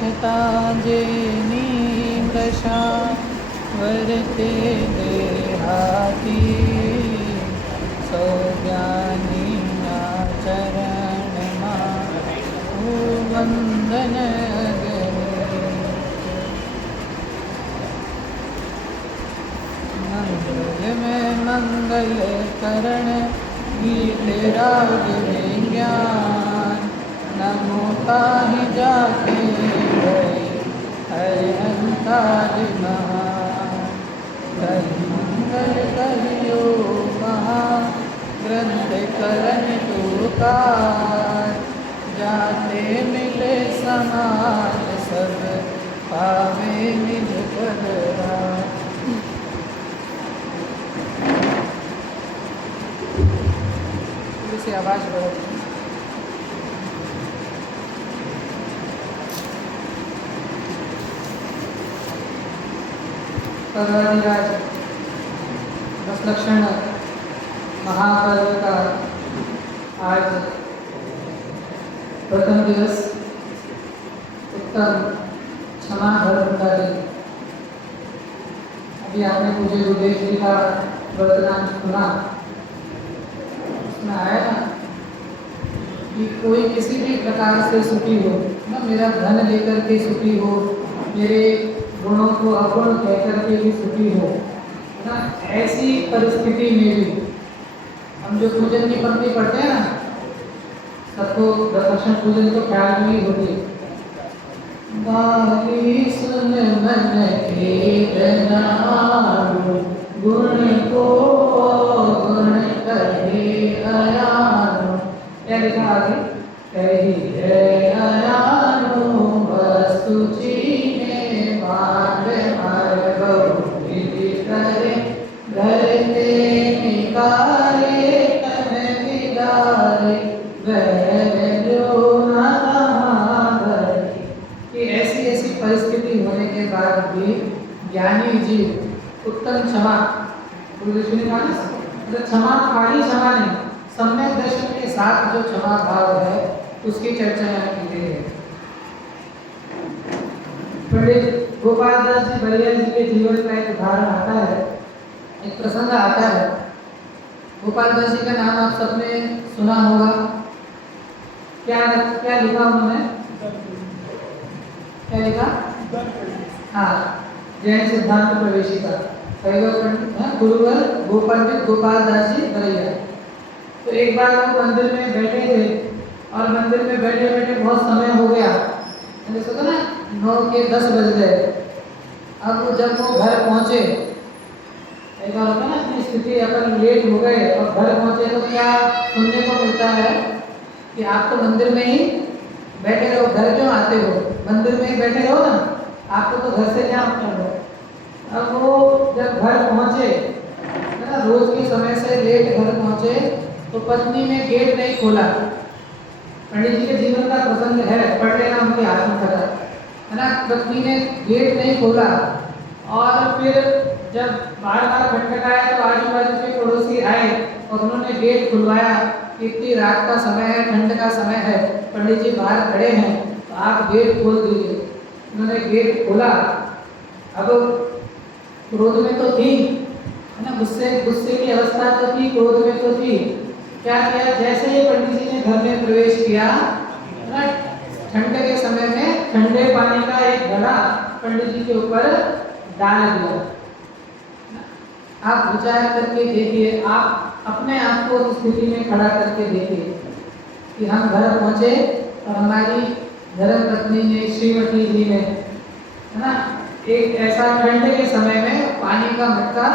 छतां jenny मृषा वर्ते देहाती सौ ज्ञानीना चरणમાં वंदन मंगल में मंगल करण गीत राग विज्ञान नमो ताहि जाके गए हरि अंतर महान करि मंगल करियो महा ग्रंथ करण तुकार जाते मिले समाज सब पावे निज पद से आवाज बढ़ो। आज 10 लक्षण महापर्व का आज प्रथम दिवस उत्तम क्षमा धर्म का दिन। अभी आपने पूज्य गुरुदेव जी का वर्तमान सुना। उसमें आया ना कि कोई किसी भी प्रकार से सुखी हो ना, मेरा धन लेकर के सुखी हो, मेरे गुणों को अगुण कहकर के भी सुखी हो ना, ऐसी परिस्थिति में भी हम जो पूजन की पंक्ति पढ़ते हैं ना, सबको दर्शन पूजन तो ख्याल में ही होती है। गाली सुन मन कीर्तना गुण को गुण कहे अयानो। क्या लिखा आगे? कही है अयानो वस्तु चीने मांड मार बहु विधि करे घर ते निकारे तन विदारे वह जो ना कि ऐसी परिस्थिति होने के बाद भी ज्ञानी जीव उत्तम क्षमा, क्षमा खाली क्षमा नहीं, सम्यक दर्शन के साथ जो क्षमा भाव है उसकी चर्चा यहाँ की गई है। पंडित गोपाल दास जी बलिया जी के जीवन का एक उदाहरण आता है, एक प्रसंग आता है। गोपाल दास जी का नाम आप सबने सुना होगा। क्या लिखा उन्होंने? क्या लिखा? हाँ, जैन सिद्धांत प्रवेशिका, गुरुवर पंडित गोपाल दास जी बलिया। तो एक बार वो मंदिर में बैठे थे और मंदिर में बैठे बैठे बहुत समय हो गया, सोचो ना 9 के 10 बज गए। अब जब वो घर पहुंचे, एक बार होता ना अपनी स्थिति, अपन लेट हो गए और घर पहुंचे तो क्या सुनने को मिलता है कि आप तो मंदिर में ही बैठे रहो, घर क्यों आते हो, मंदिर में ही बैठे रहो ना, आपको तो घर से क्या मतलब है। अब वो जब घर पहुंचे ना, रोज के समय से लेट घर पहुंचे तो पत्नी ने गेट नहीं खोला। पंडित जी के जीवन का प्रसंग है, पढ़ लेना उनकी आत्मकथा है ना। पत्नी ने गेट नहीं खोला और फिर जब बार बार खटखटाया तो आजू बाजू के पड़ोसी आए और उन्होंने गेट खुलवाया। इतनी रात का समय है, ठंड का समय है, पंडित जी बाहर खड़े हैं, तो आप गेट खोल दीजिए। उन्होंने गेट खोला। अब क्रोध में तो थी है ना, गुस्से की अवस्था तो थी, क्रोध में तो थी। क्या किया, जैसे ही पंडित जी ने घर में प्रवेश किया ना, ठंड के समय में ठंडे पानी का एक घड़ा पंडित जी के ऊपर डाल दिया। आप विचार करके देखिए, आप अपने आप को उस स्थिति में खड़ा करके देखिए कि हम घर पहुंचे और हमारी धर्म पत्नी ने, श्रीमती जी ने, है ना, एक ऐसा ठंड के समय में पानी का मटका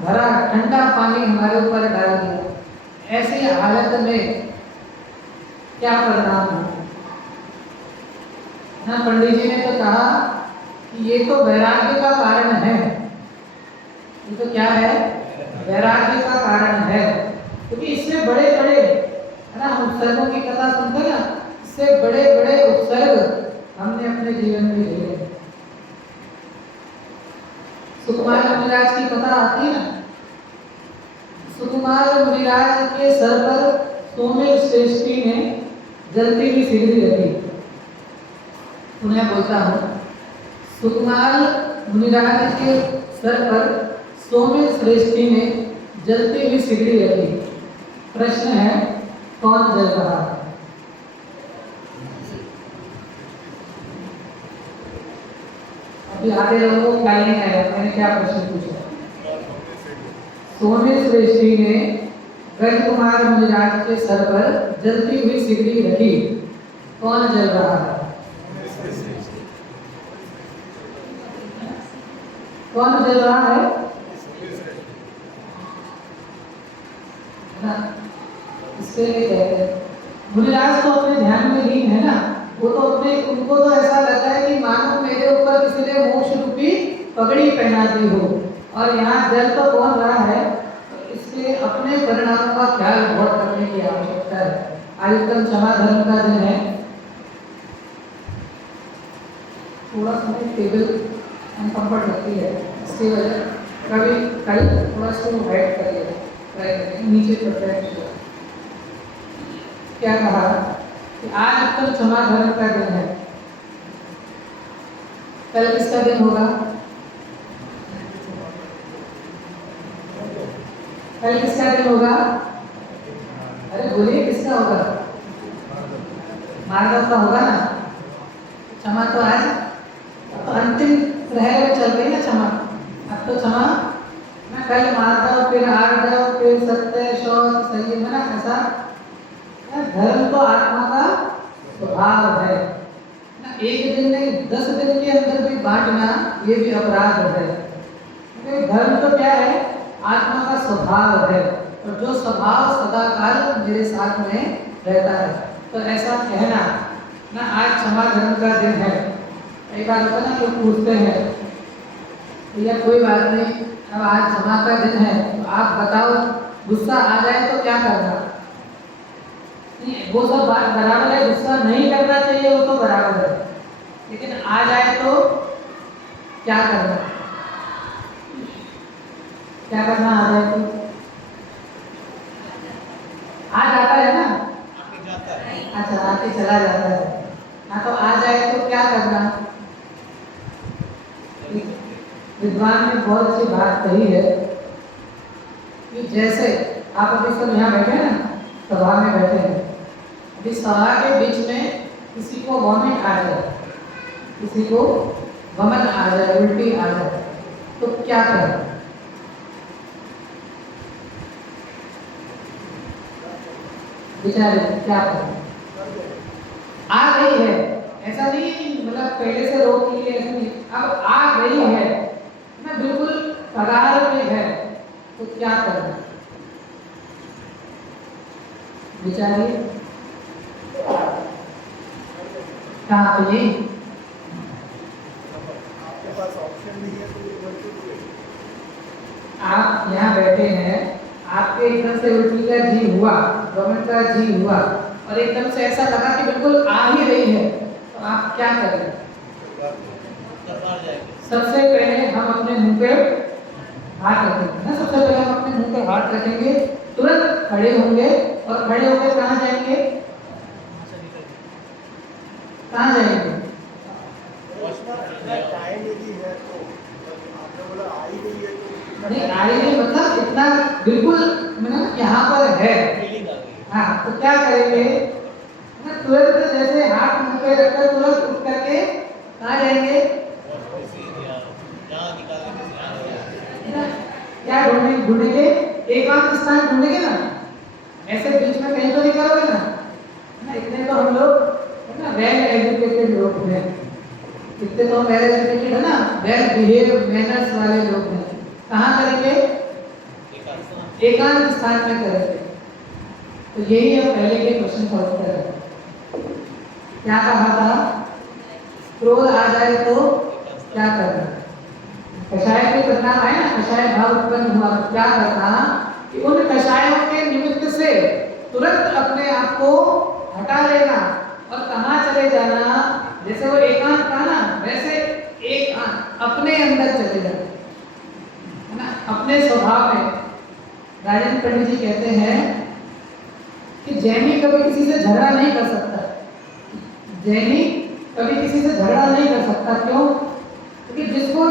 भरा ठंडा पानी हमारे ऊपर डाल दिया। ऐसी हालत में क्या परिणाम हो ना। पंडित जी ने तो कहा कि ये तो वैराग्य का कारण है। ये तो क्या है? वैराग्य का कारण है, क्योंकि इससे बड़े बड़े है ना, हम उपसर्गों की कथा सुनते ना, इससे बड़े बड़े उपसर्ग हमने अपने जीवन में लिए। सुकुमार मुनिराज की कथा आती है ना, सुकुमार मुनिराज के सर पर सोमेर श्रेष्ठी ने जलती हुई सिगड़ी रखी। पुनः बोलता हूँ। सुकुमार मुनिराज के सर पर सौम्य सृष्टि ने जलती हुई सिगड़ी रखी। प्रश्न है, कौन जल रहा है? अभी आगे लोगों को ख्याल नहीं आएगा मैंने क्या प्रश्न पूछा। सौम्य सृष्टि ने ब्रजकुमार मुनिराज के सर पर जलती हुई सिगड़ी रखी। कौन जल रहा है? कौन जल रहा है? इससे कहते हैं मुनिराज तो अपने ध्यान में लीन है ना, वो तो अपने उनको तो ऐसा लगता है कि मानो मेरे ऊपर किसी ने मोक्ष रूपी पगड़ी पहना दी हो और यहाँ जल तो कौन रहा है, तो इसलिए अपने परिणामों का ख्याल बहुत करने की आवश्यकता है। आयुक्तम क्षमा धर्म का दिन है। थोड़ा सा टेबल अनकम्फर्ट लगती है, इसकी वजह कभी कल थोड़ा सा हाइट करिए, नीचे प्रोटेक्ट। क्या कहा कि आज उत्तम क्षमा धर्म का दिन है। कल किसका दिन होगा? कल किसका दिन होगा? अरे बोलिए किसका होगा? माधव का होगा ना। क्षमा तो आज तो अंतिम प्रहर में चल रही है ना क्षमा। अब तो क्षमा ना, कल माधव फिर आर्धव फिर सत्य शौच संयम है ना। ऐसा धर्म तो आत्मा का स्वभाव है ना। एक दिन नहीं 10 दिन के अंदर भी बांटना ये भी अपराध है। धर्म तो क्या है? आत्मा का स्वभाव है, और जो स्वभाव सदा काल मेरे साथ में रहता है। तो ऐसा कहना ना, आज क्षमा धर्म का दिन है। कई बार होता ना, लोग पूछते हैं भैया कोई बात नहीं, अब आज क्षमा का दिन है तो आप बताओ गुस्सा आ जाए तो क्या करना? वो सब बात बराबर है, गुस्सा नहीं करना चाहिए वो तो बराबर है, लेकिन आ जाए तो क्या करना? क्या करना आ जाए तो? आ जाता है ना, अच्छा आके चला जाता है। हाँ तो आ जाए तो क्या करना? विद्वान ने बहुत अच्छी बात कही है कि जैसे आप अभी सब यहाँ बैठे हैं ना, सभा में बैठे हैं, अभी सभा के बीच में किसी को वॉमिट आ जाए, किसी को वमन आ जाए, उल्टी आ जाए, तो क्या करें? बेचारे क्या करें? आ गई है, ऐसा नहीं है कि मतलब पहले से रोक ली है, ऐसा नहीं, अब आ गई है ना, बिल्कुल कगार में है, तो क्या करना? बेचारे कहाँ पे? आपके पास ऑप्शन नहीं है तो आप यहाँ बैठे हैं, आपके एकदम से उल्टी का जी हुआ, गवर्नमेंट का जी हुआ, और एकदम से ऐसा लगा कि बिल्कुल आ ही रही है, तो आप क्या करें? सबसे पहले हम अपने मुंह पे हाथ रखेंगे ना, सबसे पहले हम अपने मुंह पे हाथ रखेंगे, तुरंत खड़े होंगे, और खड़े होकर कहाँ जाएंगे? कहाँ जाएंगे? टाइम यदि है तो आपने बोला आ ही गई है तो नहीं आई नहीं, मतलब इतना बिल्कुल मतलब यहाँ पर है। हाँ तो क्या करेंगे ना, तुरंत जैसे हाथ मुंह पे रखकर तुरंत उठ करके कहाँ जाएंगे? क्या ढूंढेंगे? एकांत स्थान ढूंढेंगे ना, ऐसे बीच में कहीं तो नहीं करोगे ना। इतने तो हम लोग है ना वेल एजुकेटेड लोग हैं, इतने तो वेल एजुकेटेड है ना, वेल बिहेव मैनर्स वाले लोग हैं। कहाँ करेंगे? एकांत स्थान में करेंगे। तो यही हम पहले के क्वेश्चन का उत्तर है। क्या कहा था? क्रोध आ जाए तो क्या करना? कषाय के परिणाम आए ना, कषाय भाव उत्पन्न हुआ, तो क्या करना कि उन कषायों के निमित्त से तुरंत अपने आप को हटा लेना, और कहाँ चले जाना? जैसे वो एकांत था ना, वैसे एकांत अपने अंदर चले जाना है ना, अपने स्वभाव में। राजेंद्र पंडित जी कहते हैं कि जैनी कभी किसी से झगड़ा नहीं कर सकता। जैनी कभी किसी से झगड़ा नहीं कर सकता। क्यों? क्योंकि जिसको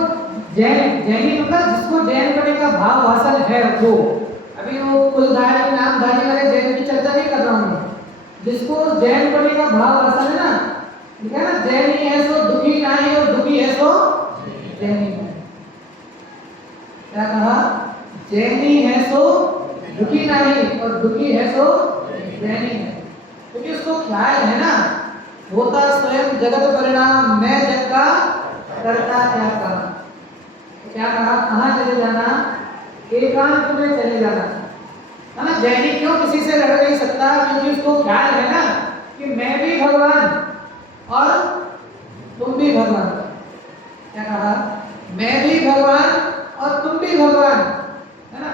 जैनी मतलब जिसको जैन बनने का भाव वासन है, वो अभी वो कुलधारी नामधारी वाले जैन की चर्चा नहीं कर रहा हूँ मैं। जिसको जैन बनने का भाव वासन है ना, ठीक है ना, जैनी है सो दुखी नहीं और दुखी है सो जैनी नहीं। क्या कहा? जैनी है सो दुखी नहीं और दुखी है सो जैनी है। क्योंकि उसको ख्याल है ना, होता स्वयं जगत परिणाम, मैं जग का करता क्या काम। क्या कहा? कहाँ चले जाना? एकांत में चले जाना, है ना। जैनी क्यों किसी से लड़ नहीं सकता? क्योंकि उसको ख्याल है ना कि मैं भी भगवान और तुम भी भगवान। क्या कहा? मैं भी भगवान और तुम भी भगवान, है ना।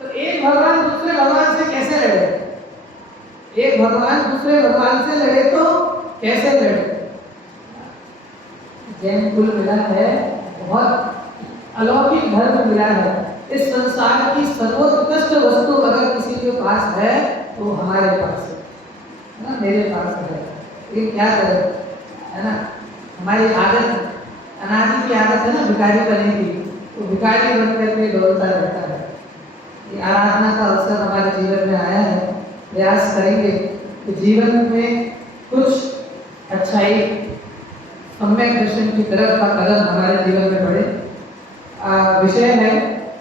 तो एक भगवान दूसरे भगवान से कैसे लड़े? एक भगवान दूसरे भगवान से लड़े तो कैसे लड़े? जैन कुल मिला है, बहुत अलौकिक धर्म मिला है। इस संसार की सर्वोत्कृष्ट वस्तु अगर किसी के पास है तो हमारे पास है ना, मेरे पास है। लेकिन क्या करें, है ना, हमारी आदत, अनादि की आदत है ना भिखारी बनने की, तो भिखारी बन करके डोलता रहता है। ये आराधना का अवसर हमारे जीवन में आया है, प्रयास करेंगे कि जीवन में कुछ अच्छाई, सम्यक दर्शन की तरफ का कदम हमारे जीवन में बढ़े। विषय है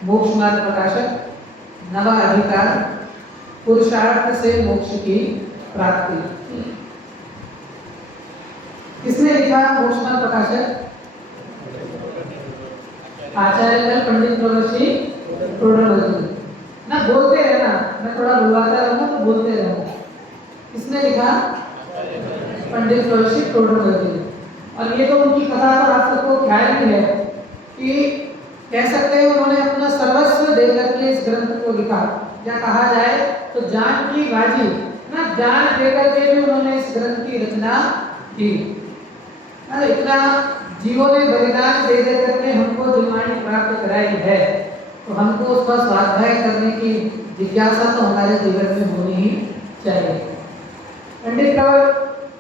मोक्ष मार्ग प्रकाशक, नवा अधिकार, पुरुषार्थ से मोक्ष की प्राप्ति। किसने लिखा मोक्ष मार्ग प्रकाशक? आचार्य पंडित प्रवशी प्रोडोलॉजी ना। बोलते रहना, मैं थोड़ा बुलवाता रहूंगा तो बोलते रहूंगा। किसने लिखा? पंडित प्रवशी प्रोडोलॉजी। और ये तो उनकी कथा पर आप सबको ख्याल भी है कि कह सकते हैं उन्होंने अपना सर्वस्व दे करके इस ग्रंथ को लिखा। क्या कहा जाए तो जान की बाजी ना, जान देकर के भी उन्होंने इस ग्रंथ की रचना की। इतना जीवों ने बलिदान दे दे करके हमको दिलवाणी प्राप्त कराई है, तो हमको उसका स्वाध्याय करने की जिज्ञासा तो हमारे जीवन में होनी ही चाहिए। पंडित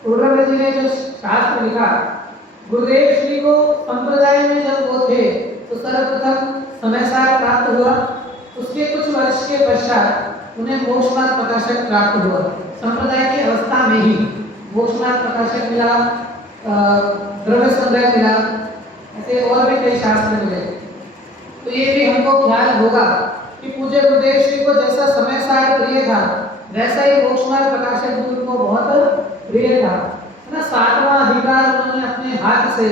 प्रोडोलॉजी ने जो शास्त्र लिखा, गुरुदेव श्री को संप्रदाय में जब वो थे तो सर्वप्रथम समयसार प्राप्त हुआ। उसके कुछ वर्ष के पश्चात उन्हें मोक्ष मार्ग प्रकाशक प्राप्त हुआ। संप्रदाय की अवस्था में ही मोक्ष मार्ग प्रकाशक मिला, द्रव्य संग्रह मिला, ऐसे और भी कई शास्त्र मिले। तो ये भी हमको ख्याल होगा कि पूज्य गुरुदेव श्री को जैसा समयसार प्रिय था, वैसा ही मोक्ष मार्ग प्रकाशक भी उनको बहुत प्रिय था, है ना। 7वां अधिकार उन्होंने अपने हाथ से,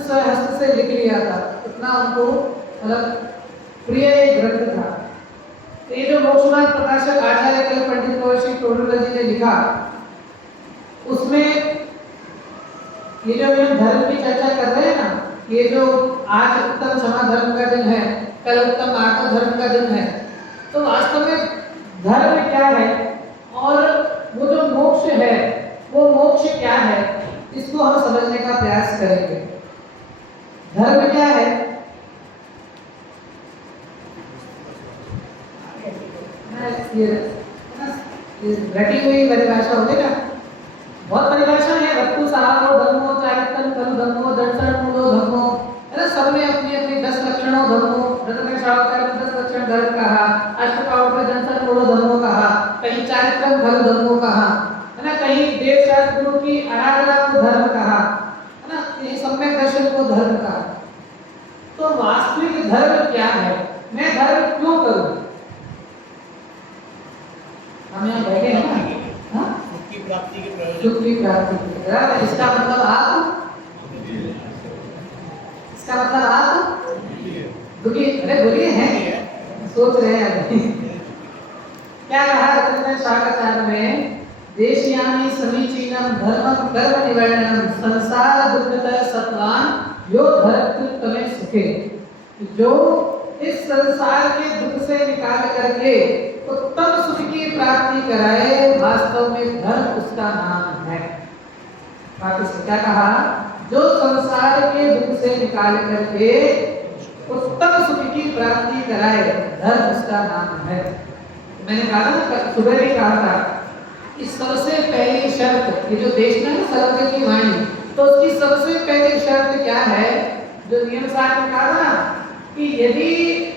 स्वहस्त से लिख लिया था। इतना उनको मतलब प्रिय ग्रंथ था। तो ये जो मोक्ष मार्ग प्रकाशक आचार्य कल पंडित प्रवशी प्रोडोलॉजी ने लिखा, उसमें ये जो हम धर्म की चर्चा कर रहे हैं ना, ये जो आज उत्तम क्षमा धर्म का दिन है, कल उत्तम आत्म धर्म का दिन है, तो वास्तव में धर्म क्या है और वो जो मोक्ष है वो मोक्ष क्या है, इसको हम समझने का प्रयास करेंगे। धर्म क्या है? घटी हुई परिभाषा होगी ना, बहुत परिभाषा है। वस्तु सहारो धर्मो, चारित्रम कलु धर्मो, दर्शन मूलो धर्मो, है ना। सब में अपनी अपनी 10 लक्षणों धर्मो, 10 लक्षण धर्म कहा, अष्टपावड़ में दर्शन मूलो धर्मो कहा, कहीं चारित्रम कलु धर्मो कहा, है ना, कहीं देव शास्त्र गुरु की आराधना को धर्म कहा, है ना, कहीं सम्यक दर्शन को धर्म कहा। तो वास्तविक धर्म क्या है? मैं धर्म क्यों करूं? हम यहाँ बैठे हैं ना, हाँ, सुख की प्राप्ति के प्रयोजन, सुख की प्राप्ति के प्रयोजन। इसका मतलब आप, इसका मतलब आप दुखी, अरे दुखी हैं, सोच रहे हैं। क्या कहा रत्न शाकाचार्य में? देशयानी समीचीनम धर्मम कर्म निवर्णनम संसार दुःखतः सत्वान यो धर्तृत्वमे सुखे। जो इस संसार के दुख से निकाल करके उत्तम सुख की प्राप्ति कराए, वास्तव में धर्म उसका नाम है। बाकी क्या कहा? जो संसार के दुख से निकाल करके उत्तम सुख की प्राप्ति कराए, धर्म उसका नाम है। मैंने कहा ना, सुबह भी कहा था, इस सबसे पहली शर्त, ये जो देखना है सर्वज्ञ की वाणी, तो उसकी सबसे पहली शर्त क्या है, जो नियम साहब ने कहा ना कि यदि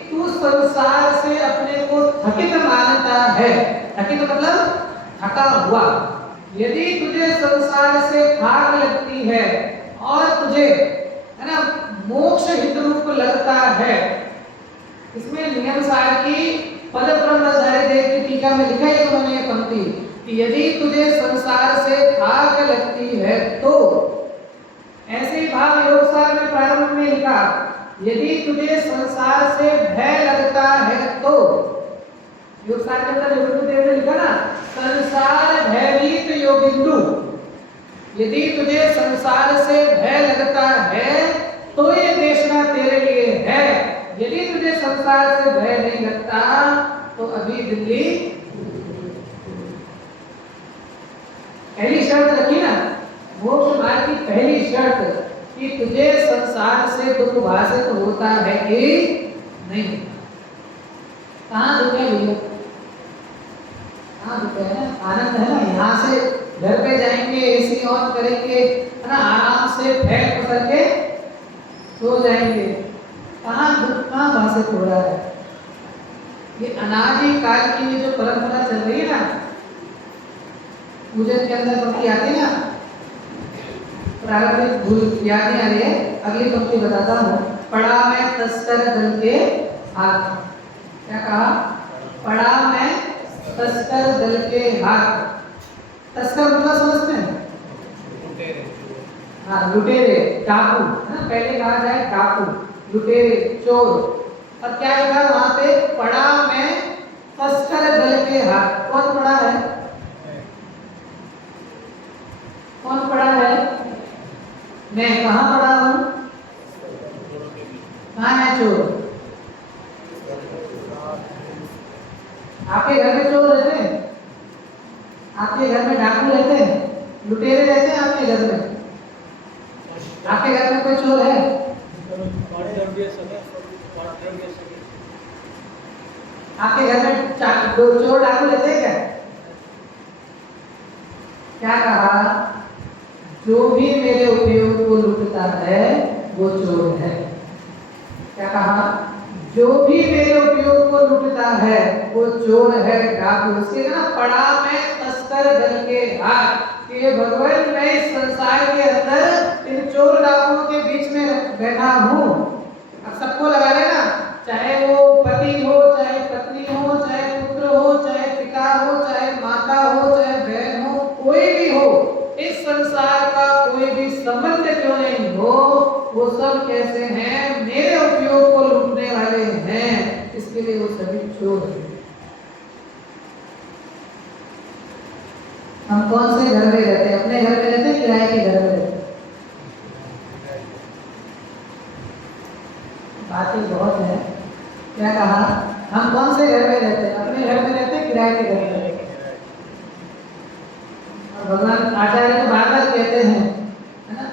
तू संसार से अपने को थकित मानता है, थकित मतलब थका हुआ, यदि तुझे संसार से थाक लगती है और तुझे है ना मोक्ष हित रूप लगता है, इसमें नियम सार की पद ब्रह्मचारी देव की टीका में लिखा है उन्होंने ये पंक्ति कि यदि तुझे संसार से थाक लगती है तो, ऐसे ही भाव योग सार में प्रारंभ में लिखा यदि तुझे संसार से भय लगता है तो, योग सार के अंदर योगिंदु ने लिखा ना संसार भयभीत योगिंदु, यदि तुझे संसार से भय लगता है तो ये देशना तेरे लिए है, यदि तुझे संसार से भय नहीं लगता तो अभी दिल्ली। पहली शर्त रखी ना मोक्ष मार्ग की पहली शर्त कि तुझे संसार से दुख भाषित होता है कि नहीं होता। कहाँ दुख है भैया, कहाँ दुख है ना, आनंद है ना, यहाँ से घर पे जाएंगे एसी ऑन करेंगे है ना, आराम से फैन पकड़ के सो जाएंगे, कहाँ दुख कहाँ भाषित हो रहा है। ये अनादि काल की जो परंपरा चल रही है ना, पूजन के अंदर पंक्ति आती है ना, प्रारंभिक भूल याद नहीं आ रही है, अगली पंक्ति बताता हूँ। पड़ा मैं तस्कर दल के हाथ, क्या कहा, पड़ा मैं तस्कर दल के हाथ, तस्कर मतलब समझते हैं, हाँ लुटेरे डाकू है ना, पहले कहा जाए डाकू लुटेरे चोर, और क्या लिखा वहां पे, पड़ा मैं तस्कर दल के हाथ, कौन पड़ा है, कौन पड़ा है, मैं कहाँ पड़ा हूँ, कहाँ है चोर, आपके घर में चोर रहते हैं, आपके घर में डाकू रहते हैं, लुटेरे रहते हैं आपके घर में, आपके घर में कोई चोर है, आपके घर में चोर डाकू रहते हैं क्या, क्या कहा, जो भी मेरे उपयोग को लूटता है वो चोर है, क्या कहा, जो भी मेरे उपयोग को लूटता है वो चोर है डाकू। उसके ना पड़ा मैं तस्कर दल के हाथ, कि भगवान मैं इस संसार के अंदर इन चोर डाकुओं के बीच में बैठा हूँ। अब सबको लगा लेना, चाहे वो पति हो, चाहे पत्नी हो, चाहे पुत्र हो, चाहे पिता हो, चाहे माता हो, चाहे बहन हो, कोई भी हो, इस संसार का कोई भी संबंध क्यों नहीं हो, वो सब कैसे हैं, मेरे उपयोग को लूटने वाले हैं, इसके लिए वो सभी चोर हैं। हम कौन से घर में रहते हैं, अपने घर में रहते हैं, किराए के घर में रहते हैं, बातें बहुत है, क्या कहा, हम कौन से घर में रहते हैं, अपने घर में रहते हैं, किराए के घर में रहते हैं। भगवान आचार्य तो बार बार कहते हैं है ना,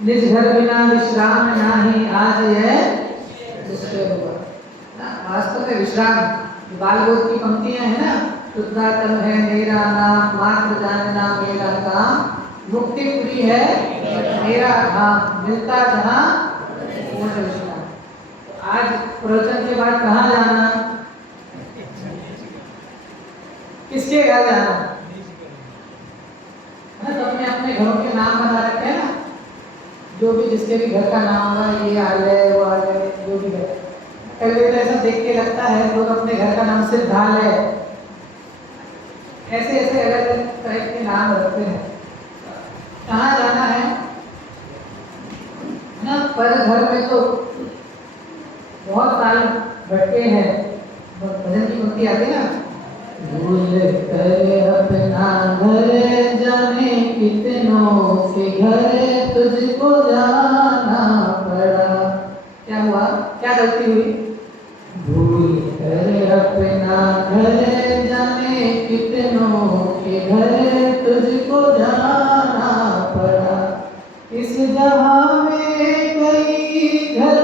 निज घर बिना विश्राम नाही, आज यह निश्चय हुआ ना, वास्तव में विश्राम बालगोद की पंक्तियां है ना, शुद्धातम है मेरा नाम, मात्र जानना मेरा काम, मुक्तिपुरी है मेरा धाम, मिलता जहां वो विश्राम। आज प्रवचन के बाद कहाँ जाना, किसके घर जाना, तो अपने अपने घरों के नाम बना रखे हैं ना, जो भी जिसके भी घर का नाम होगा, ये आलय वो आलय, जो भी घर, पहले तो ऐसा देख के लगता है लोग अपने घर का नाम सिद्धालय, ऐसे ऐसे अलग अलग तरह के नाम रखते हैं। कहाँ जाना है ना, पर घर में तो बहुत साल भटके हैं, भजन की पंक्ति आती ना, भूल कर अपना घर जाने कितनों के घर तुझको जाना पड़ा, क्या हुआ, क्या गलती हुई, भूल कर अपना घर जाने कितनों के घर तुझको जाना पड़ा, इस जहां में कई घर,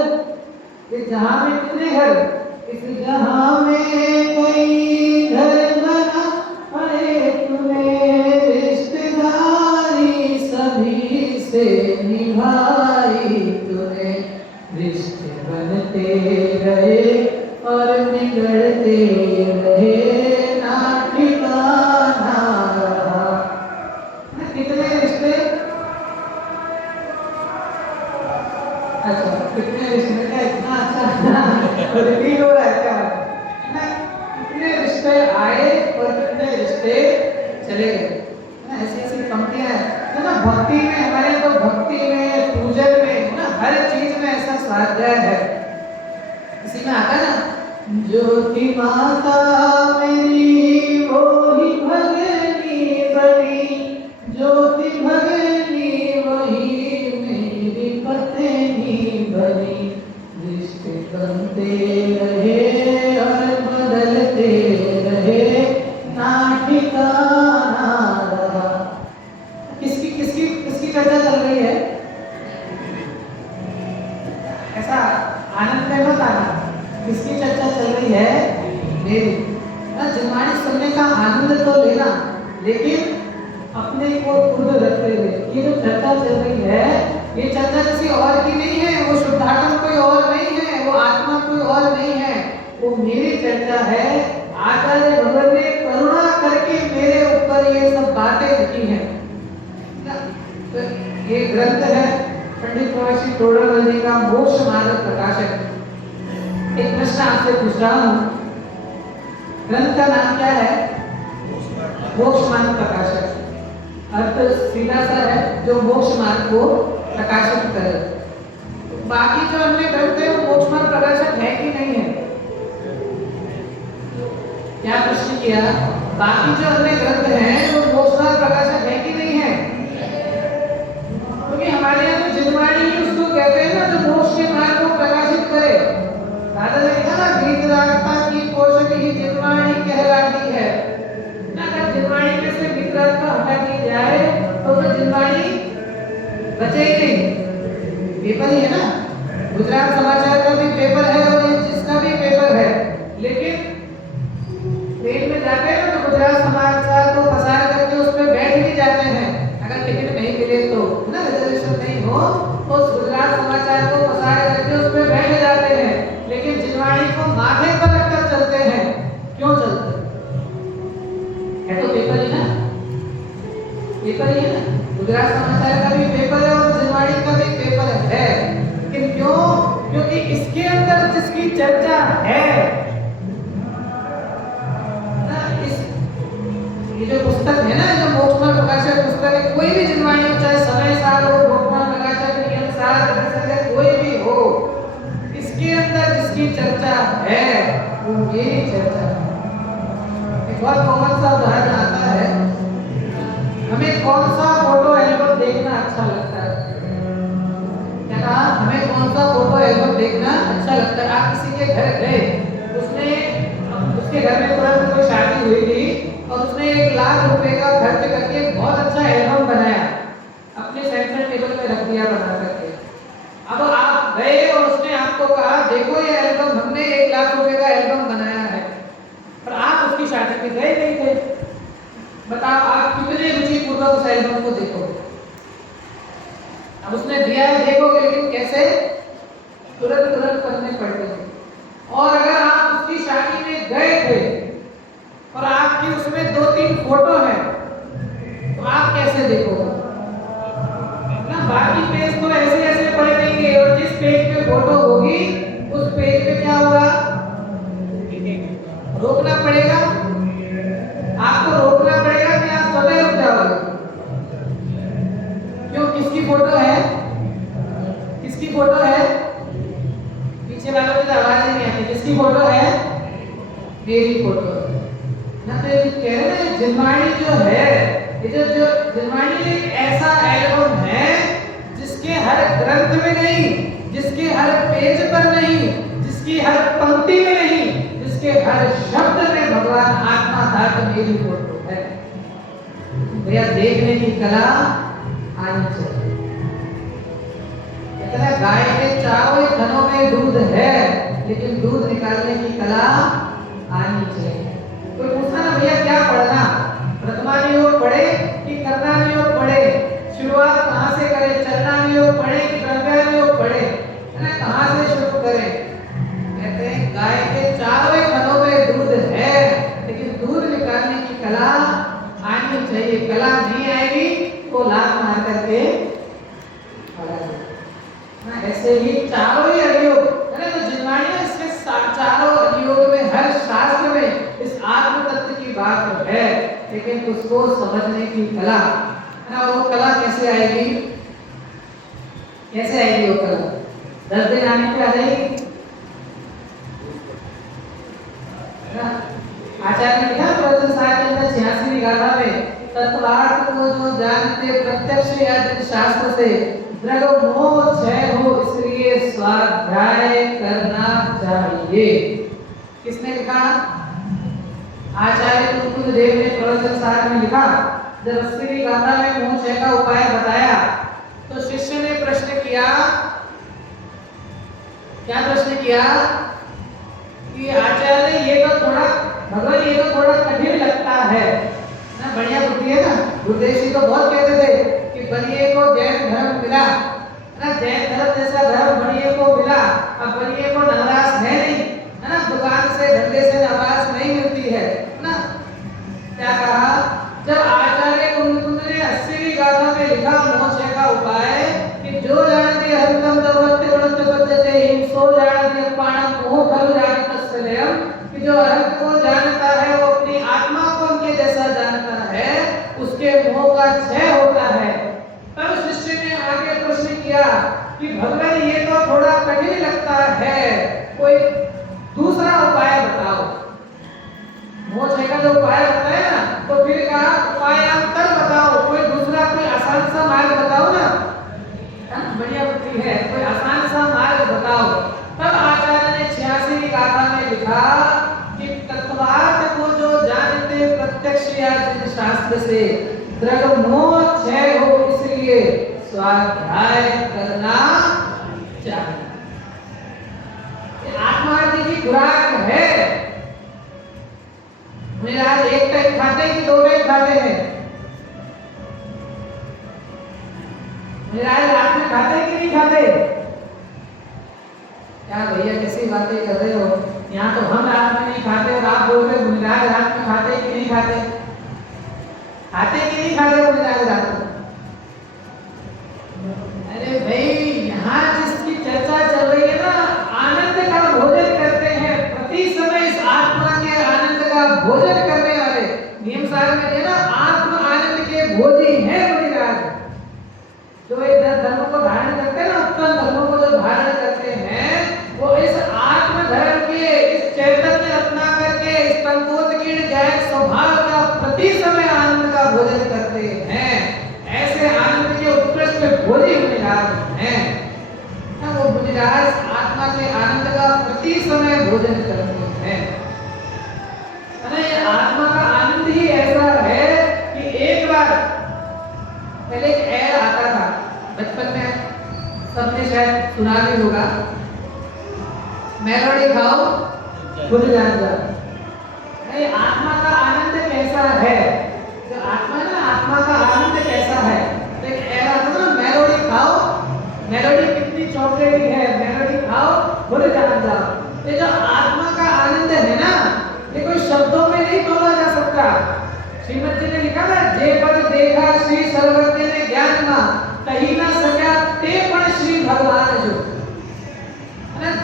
इस जहां में कितने घर, इस जहां में कई घर बना पड़े तुम्हें रिश्तेदारी सभी निभाई तूने, रिश्ते बनते रहे और बिगड़ते रहे, ना ठिकाना रहा। कितने रिश्ते, अच्छा कितने रिश्ते का इतना अच्छा रिपीट हो रहा है क्या? कितने रिश्ते आए और कितने रिश्ते चले गए। ऐसी ऐसी पंक्तियां हैं ना भक्ति में, हमारे तो भक्ति में, पूजन में ना, हर चीज में ऐसा स्वाध्याय है। इसी में आता ना, ज्योति माता मेरी वो ही भगनी बनी, ज्योति भगनी वही मेरी पत्नी बनी, रिश्ते बनते रहे और बदलते रहे, ना ठिकाना रहा। किसकी किसकी किसकी चर्चा चल रही है? ऐसा आनंद में मत आना, किसकी चर्चा चल रही है? मेरी। जिनवाणी सुनने का आनंद तो लेना, लेकिन अपने को खुद रखते हुए। ये जो चर्चा चल रही है, ये चर्चा किसी और की नहीं है, वो शुद्धात्मा कोई और नहीं है, वो आत्मा कोई और नहीं है, वो मेरी चर्चा है। आचार्य भगवान ने करुणा करके मेरे ऊपर ये सब बातें लिखी हैं। तो ये ग्रंथ है पंडित महर्षि टोडरमल जी का मोक्ष मार्ग प्रकाशक। एक प्रश्न आपसे पूछ रहा हूँ, ग्रंथ का नाम क्या है? मोक्ष मार्ग प्रकाशक। अर्थ सीधा सा है, जो मोक्ष मार्ग को प्रकाशित करे। बाकी जो हमने ग्रंथ है वो मोक्ष मार्ग प्रकाशक है कि नहीं है? क्या प्रश्न किया? बाकी जो हमने ग्रंथ हैं वो मोक्ष मार्ग प्रकाशक है कि नहीं है? क्योंकि हमारे यहाँ तो जिनवाणी ही उसको कहते हैं ना, जो मोक्ष के मार्ग को प्रकाशित करे। दादा ने कहा ना, वितरागता की पोषक ही जिनवाणी कहलाती है ना। अगर जिनवाणी में से वितरागता हटा दी जाए तो जिनवाणी बचे ही नहीं। पेपर ही है ना, गुजरात समाचार का भी पेपर है और इसका भी पेपर है, लेकिन ट्रेन में जाते हैं तो गुजरात समाचार को पसार करके उस पर बैठ भी जाते हैं। अगर टिकट नहीं मिले तो ना, रिजर्वेशन नहीं हो तो गुजरात समाचार को पसार करके उस पर बैठ जाते हैं, लेकिन जिनवाणी को माथे पर रखकर चलते हैं। क्यों चलते है? तो पेपर ही ना, पेपर ही है ना। गुजरात समाचार का भी पेपर है और जिनवाणी का भी पेपर है, लेकिन क्यों? क्योंकि इसके अंदर जिसकी चर्चा है, ये जो पुस्तक है ना, जो मोक्ष मार्ग प्रकाशक पुस्तक है, कोई भी जिनवाणी, चाहे समय सार हो, मोक्ष मार्ग प्रकाशक नियम सार, कोई भी हो, इसके अंदर जिसकी चर्चा है वो मेरी चर्चा है। एक बहुत कॉमन सा उदाहरण आता है, हमें कौन सा फोटो एल्बम देखना अच्छा लगता है? क्या कहा? हमें कौन सा फोटो एल्बम देखना अच्छा लगता है? आप किसी के घर गए, उसके घर में तुरंत कोई शादी हुई थी और उसने 1 लाख रुपए का खर्च करके बहुत अच्छा एल्बम बनाया, अपने सेंटर टेबल में रख दिया बना करके। अब आप गए और उसने आपको कहा, देखो ये एल्बम, हमने 1 लाख रुपए का एल्बम बनाया है, पर आप उसकी शादी में गए नहीं थे। बताओ आप कितने रुचिपूर्वक उस एल्बम को देखोगे? अब उसने दिया है, देखोगे, लेकिन कैसे? तुरंत करने पड़ते हैं। और अगर आप उसकी शादी में गए थे और आपकी उसमें 2-3 फोटो है, तो आप कैसे देखोगे ना? बाकी पेज तो ऐसे ऐसे पड़े रहेंगे और जिस पेज पे फोटो होगी उस पेज पे क्या होगा? रोकना पड़ेगा, आपको रोकना पड़ेगा कि आप स्वतः रुक जाओगे। क्यों? किसकी फोटो है? किसकी फोटो है? पीछे वालों की आवाज नहीं आती। किसकी फोटो है? मेरी फोटो ना। तो ये कह रहे हैं जिनवाणी जो है, ये जो जिनवाणी एक ऐसा एल्बम है जिसके हर ग्रंथ में नहीं, जिसके हर पेज पर नहीं, जिसकी हर पंक्ति में नहीं, जिसके हर शब्द में भगवान आत्मा था, तो मेरी फोटो है। भैया देखने की कला आनी चाहिए। कहता है गाय के चारों थनों में दूध है, लेकिन दूध निकालने की कला आनी चाहिए। कोई पूछा ना, भैया क्या पढ़ना? प्रथमा नियोग पढ़े कि कर्ता नियोग पढ़े? शुरुआत कहाँ से करें? चरणाम योग पढ़े कि द्रव्याम योग पढ़े, है ना, कहाँ से शुरू करें? कहते हैं गाय के चारों ही थनों में दूध है, लेकिन दूध निकालने की कला आनी चाहिए। कला नहीं आएगी तो लात मार करके ना, ऐसे ही चारों ही अवयव है ना, तो जिनवाणी है इसके चारों अवयव में हर शास्त्र में इस आत्म तत्व की बात है, लेकिन उसको समझने की कला है ना, वो कला कैसे आएगी? कैसे आएगी वो कला? 10 दिन आने पे आ जाएगी ना। आचार्य ने लिखा प्रवचन सार के अंदर 86वीं गाथा में, तत्वार्थ को जो जानते प्रत्यक्ष या शास्त्र से द्रव्य मोह क्षय हो, इसलिए स्वाध्याय करना चाहिए। किसने लिखा? आचार्य कुलकुल देव ने प्रवचन सार में लिखा। जब 80वीं गाथा में मोह क्षय का उपाय बताया तो शिष्य ने प्रश्न किया, क्या प्रश्न किया कि आचार्य ये तो थोड़ा भगवान ये तो थोड़ा कठिन लगता है ना, बढ़िया बुद्धि है ना। गुरुदेव तो बहुत कहते थे कि बनिए को जैन धर्म मिला ना, जैन धर्म जैसा धर्म बनिए को मिला। अब बनिए को नवरास है नहीं, है ना, दुकान से धंधे से नवरास नहीं मिलती है ना। क्या कहा? जब आचार्य कुलकुल ने 80वीं गाथा में लिखा मोह क्षय का उपाय कि जो जानते हरितम दवत्ते गुणत्ते पद्धते हिम सो जानते पाणम मोह खलु जानतस्यलयम, कि जो अर्थ को जानता है वो अपनी आत्मा को उनके जैसा जानता है, उसके मोह का क्षय होता है। तब शिष्य ने आगे प्रश्न किया कि भगवान ये तो थोड़ा कठिन लगता है, कोई दूसरा उपाय बताओ। मोह क्षय का जो उपाय बताया ना, तो फिर कहा उपायांतर बताओ, कोई दूसरा कोई आसान सा मार्ग बताओ ना, बढ़िया बुद्धि है, कोई आसान सा मार्ग बताओ। तब आचार्य ने 86वीं गाथा में लिखा कि तत्वार्थ को जो जानते प्रत्यक्ष या जिन शास्त्र से द्रव्य मोह क्षय हो, इसलिए स्वाध्याय करना चाहिए। आत्मा की खुराक है। मेरे आज एक टाइम खाते कि 2 टाइम खाते हैं? मेरे आज रात में खाते कि नहीं खाते? क्या भैया कैसी बातें कर रहे हो? यहाँ तो हम रात में नहीं खाते और आप बोल रहे हो मुनिराज रात में खाते कि नहीं खाते? खाते कि नहीं खाते मुनिराज रात में? अरे भाई, यहाँ जिसकी चर्चा चल रही है ना, आनंद का भोजन करते हैं, प्रति समय इस आत्मा के आनंद का भोजन करने वाले नियम सागर में है ना, आत्म आनंद के भोजी है मुनिराज। जो इस धर्म को धारण करते हैं ना, उत्तम धर्मों को जो धारण करते हैं, वो इस आत्म धर्म के इस चैतन्य अपना करके इस तंकोतकीर्ण जैन स्वभाव का प्रति समय आनंद का भोजन करते हैं। ऐसे आनंद के उत्कृष्ट भोजी मुनिराज हैं। वो मुनिराज आत्मा के आनंद का प्रति समय भोजन करते हैं। ये आत्मा का आनंद ही ऐसा है कि एक बार पहले एक ऐड आता था बचपन में, सबने शायद सुना भी होगा, मेलोडी खाओ खुद जान जाओ। आत्मा का आनंद कैसा है? जो आत्मा है ना, आत्मा का आनंद कैसा है? तो एक ऐड आता था ना, मेलोडी खाओ, मेलोडी कितनी चॉकलेटी है, मेलोडी खाओ खुद जान जाओ। ये जो आत्मा का आनंद है ना, ये कोई शब्दों में नहीं तोला जा सकता। श्रीमद जी ने लिखा ना, जे पद देखा श्री सर्वज्ञ ने ज्ञान मा, कहीं ना सका ते पण श्री भगवान जो,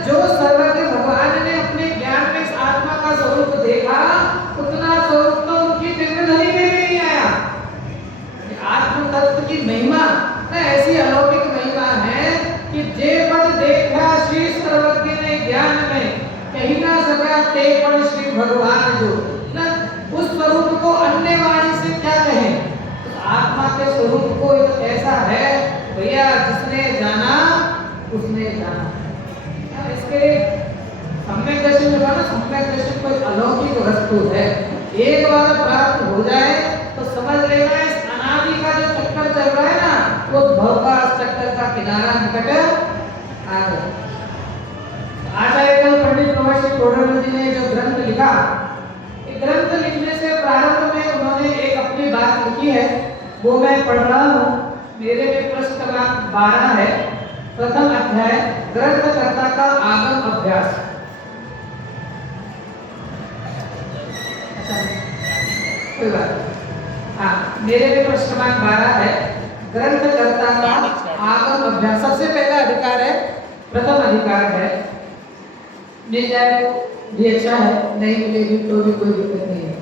जो सर्वज्ञ भगवान ने अपने ज्ञान में इस आत्मा का स्वरूप देखा, उतना स्वरूप तो उनकी जन्मधनी में भी नहीं आया। आत्म तत्व की महिमा ऐसी अलौकिक महिमा है कि जे पद देखा श्री सर्वज्ञ ने ज्ञान में, कहीं ना सका ते पण श्री भगवान जो, उस स्वरूप को अन्य वाणी से क्या कहें? आत्मा के स्वरूप को ऐसा है भैया, जिसने जाना उसने जाना। इसके सम्यक दर्शन होगा ना, सम्यक दर्शन कोई अलौकिक वस्तु है। एक बार प्राप्त हो जाए तो समझ लेना इस अनादि का जो चक्कर चल रहा है ना, वो भवपाश चक्कर का किनारा निकट आ गया। आचार्य पंडित प्रवासी कोडरमल जी ने जो ग्रंथ लिखा, ग्रंथ लिखने से प्रारंभ में उन्होंने एक अपनी बात लिखी है, वो मैं पढ़ रहा हूँ। मेरे में पृष्ठ क्रमांक 12 है। प्रथम अध्याय ग्रंथकर्ता का आगम अभ्यास। कोई बात नहीं। हाँ, मेरे में पृष्ठ क्रमांक 12 है। ग्रंथकर्ता का आगम अभ्यास सबसे पहला अधिकार है, प्रथम अधिकार है। मिल जाए भी अच्छा है, नहीं मिलेगी तो भी कोई दिक्कत नहीं है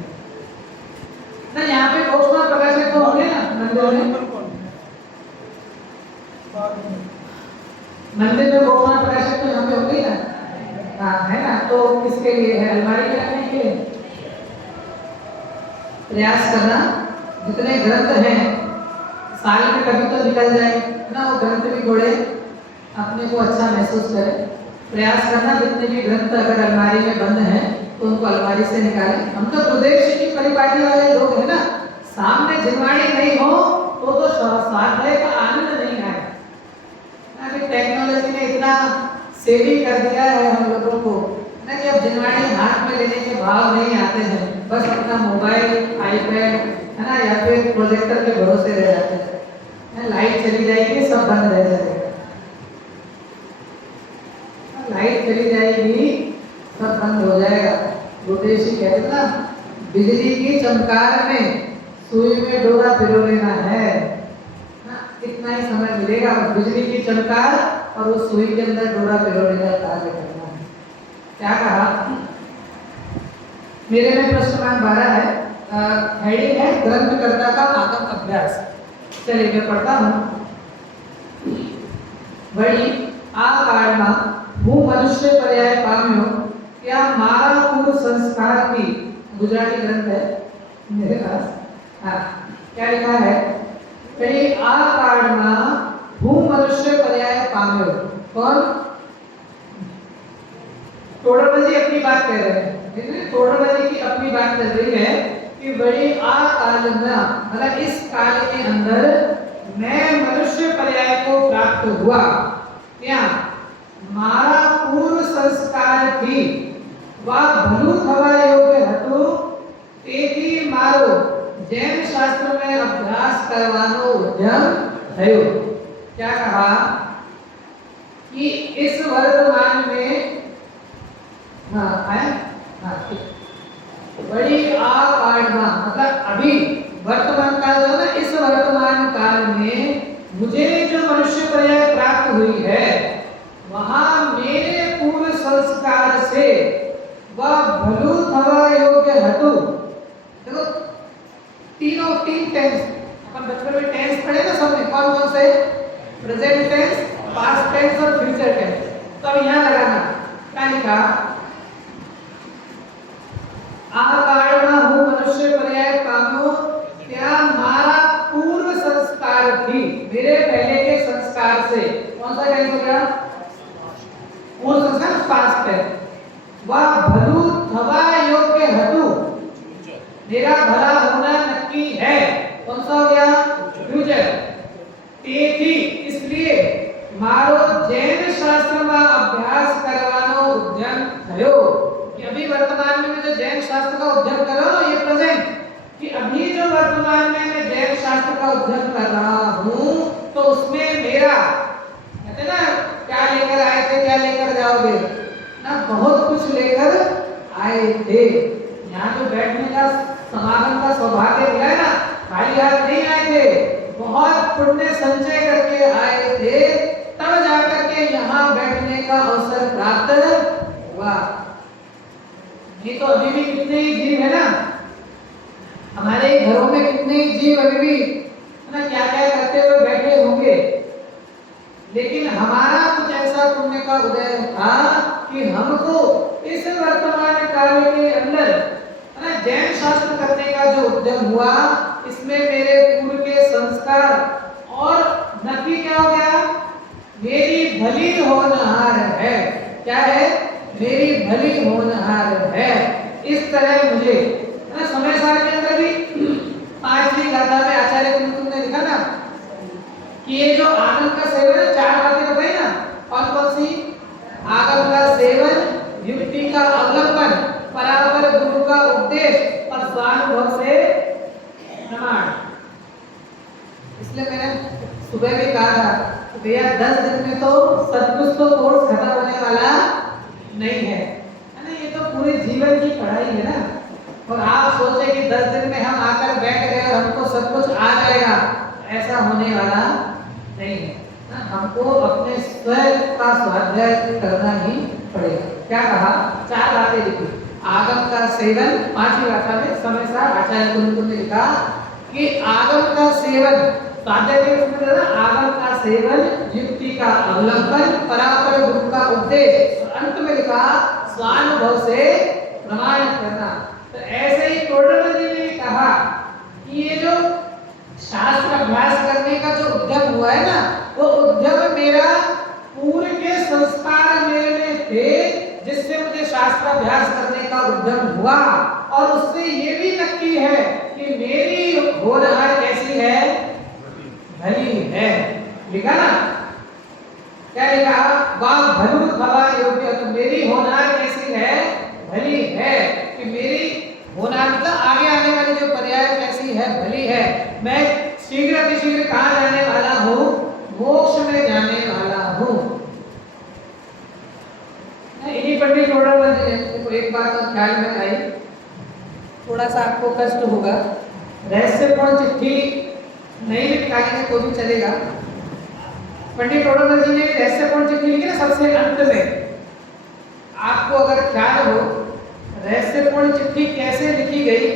ना। यहाँ पे घोषणा प्रकाशित तो होंगे ना मंदिर में, मंदिर में घोषणा प्रकाशित तो यहाँ पे होगी ना। हाँ है ना, तो किसके लिए है? अलमारी में रखने के लिए। प्रयास करना जितने ग्रंथ हैं साल में कभी तो निकल जाए ना, वो ग्रंथ भी पढ़े, अपने को अच्छा महसूस करे। प्रयास करना जितने भी ग्रंथ अगर अलमारी में बंद हैं तो उनको अलमारी से निकालें। हम तो गुरुदेव की परिपाटी वाले लोग हैं ना, सामने जिनवाणी नहीं हो तो स्वाध्याय का आनंद नहीं आए। अभी टेक्नोलॉजी ने इतना सेविंग कर दिया है हम लोगों को ना कि अब जिनवाणी हाथ में लेने के भाव नहीं आते हैं, बस अपना मोबाइल आईपैड है ना या फिर प्रोजेक्टर के भरोसे रह जाते हैं। लाइट चली जाएगी सब बंद रह जाएगा, लाइट चली जाएगी सब बंद हो जाएगा। गुरुदेव कहते ना, बिजली की चमकार में सुई में डोरा पिरो लेना है ना, इतना ही समय मिलेगा। बिजली की चमकार और उस सुई के अंदर डोरा पिरो लेना कार्य करना है। क्या कहा? मेरे में प्रश्न क्रमांक 12 है। हेडिंग है ग्रंथकर्ता का आगम अभ्यास। चलिए मैं पढ़ता हूँ। वही आ कारणમાં હું મનુષ્ય પર્યાય પામ્યો क्या मारा पूर्व संस्कार की, गुजराती ग्रंथ है मेरे पास। हाँ, क्या लिखा है? कहीं आ कारणમાં હું मनुष्य पर्याय पाम्यो। कौन? तोड़रमल जी अपनी बात कह रहे हैं। तोड़रमल जी की अपनी बात चल रही है कि बड़ी आ काल में, मतलब इस काल के अंदर मैं मनुष्य पर्याय को प्राप्त हुआ। क्या मारा पूर्व संस्कार थी वा भलू थवा योग्य हतु, તેથી મારો जैन शास्त्र में अभ्यास करवानो उद्यम थयो। क्या कहा कि इस वर्तमान में, हाँ है, हाँ बड़ी आ कारणમાં मतलब अभी वर्तमान काल जो ना, इस वर्तमान काल में मुझे जो मनुष्य पर्याय प्राप्त हुई है वहां मेरे पूर्व संस्कार से वह भलू थवा योग्य हतु। देखो तीन टेंस अपन बचपन में टेंस पढ़े ना सबने, कौन कौन से? प्रेजेंट टेंस, पास्ट टेंस और फ्यूचर टेंस। तो अब यहाँ लगाना क्या लिखा? आ कारणમાં હું मनुष्य पर्याय पाम्यो क्या मारा पूर्व संस्कार थी, मेरे पहले के संस्कार से। कौन सा टेंस हो गया? पूर्व संस्कार पास्ट है। वह भलू थवा योग्य हतु, मेरा भला होना नक्की है। कौन सा हो गया? फ्यूचर। તેથી इसलिए मारो जैन शास्त्र में अभ्यास करवानो उद्यम थयो। कि अभी वर्तमान में जो जैन शास्त्र का उद्यम कर रहा हूं, ये प्रेजेंट, कि अभी जो वर्तमान में मैं जैन शास्त्र का उद्यम कर रहा हूं तो उसमें मेरा, कहते ना क्या लेकर आए थे क्या लेकर जाओगे ना, बहुत कुछ लेकर आए थे। यहाँ जो बैठने का समागम का सौभाग्य मिला है ना, खाली हाथ नहीं आए थे, बहुत पुण्य संचय करके आए थे, तब जाकर के यहाँ बैठने का अवसर प्राप्त हुआ। ये तो अभी भी कितने जीव है ना, हमारे घरों में कितने जीव अभी भी ना क्या क्या करते हुए बैठे होंगे, लेकिन हमारा कुछ ऐसा पुण्य का उदय था कि हमको इस वर्तमान काल के अंदर ना जैन शास्त्र करने का जो उद्यम हुआ, इसमें मेरे पूर्व के संस्कार और नक्की क्या हो गया? मेरी भली होनहार है। क्या है? मेरी भली होनहार है। इस तरह मुझे ना समय सार के अंदर भी 5वीं गाथा में आचार्य कुंतु ने लिखा ना कि ये जो आगम का सेवन है, 4 बातें बताई ना, कौन कौन सी? आगम का सेवन, युक्ति का अवलंबन, परापर गुरु का उपदेश और स्वानुभव से प्रमाण। इसलिए मैंने तो भैया 10 दिन में तो सब कुछ तो कोर्स खत्म होने वाला नहीं है ना। ये तो पूरे जीवन की पढ़ाई है ना। और आप सोचे कि 10 दिन में हम आकर बैठ गए और हमको सब कुछ आ जाएगा, ऐसा होने वाला नहीं है ना। हमको अपने स्वयं का स्वाध्याय करना ही पड़ेगा। क्या कहा? 4 बातें लिखी। आगम का सेवन, 5वीं गाथा में समय सार आचार्य कुलकुल ने लिखा कि आगम का सेवन, स्वाध्याय के उसमें ना आगम का सेवन, युक्ति का अवलंबन, परापर गुरु का उपदेश, और अंत में लिखा स्वानुभव से प्रमाणित करना। तो ऐसे ही टोडर जी ने कहा कि ये जो शास्त्र अभ्यास करने का जो उद्यम हुआ है ना, वो उद्यम मेरा पूर्व के संस्कार मेरे में थे जिससे मुझे शास्त्र अभ्यास करने का उद्यम हुआ। और उससे ये भी नक्की है कि मेरी होनहार कैसी है? भली है। लिखा ना, क्या लिखा? वाह भलु खवा योग्य। तो मेरी होनहार कैसी है? भली है। कि मेरी होनहार का आगे आने वाली जो पर्याय कैसी है? भली है। मैं शीघ्र अतिशीघ्र कहाँ जाने वाला हूँ? मोक्ष में जाने वाला हूँ। इन्हीं पंडित टोडरमल जी ने को एक बात और ख्याल में आई, थोड़ा सा आपको कष्ट होगा, रहस्यपूर्ण चिट्ठी नहीं लिखाएंगे तो भी चलेगा। पंडित टोडरमल जी ने रहस्यपूर्ण चिट्ठी लिखी ना सबसे अंत में। आपको अगर ख्याल हो रहस्यपूर्ण चिट्ठी कैसे लिखी गई?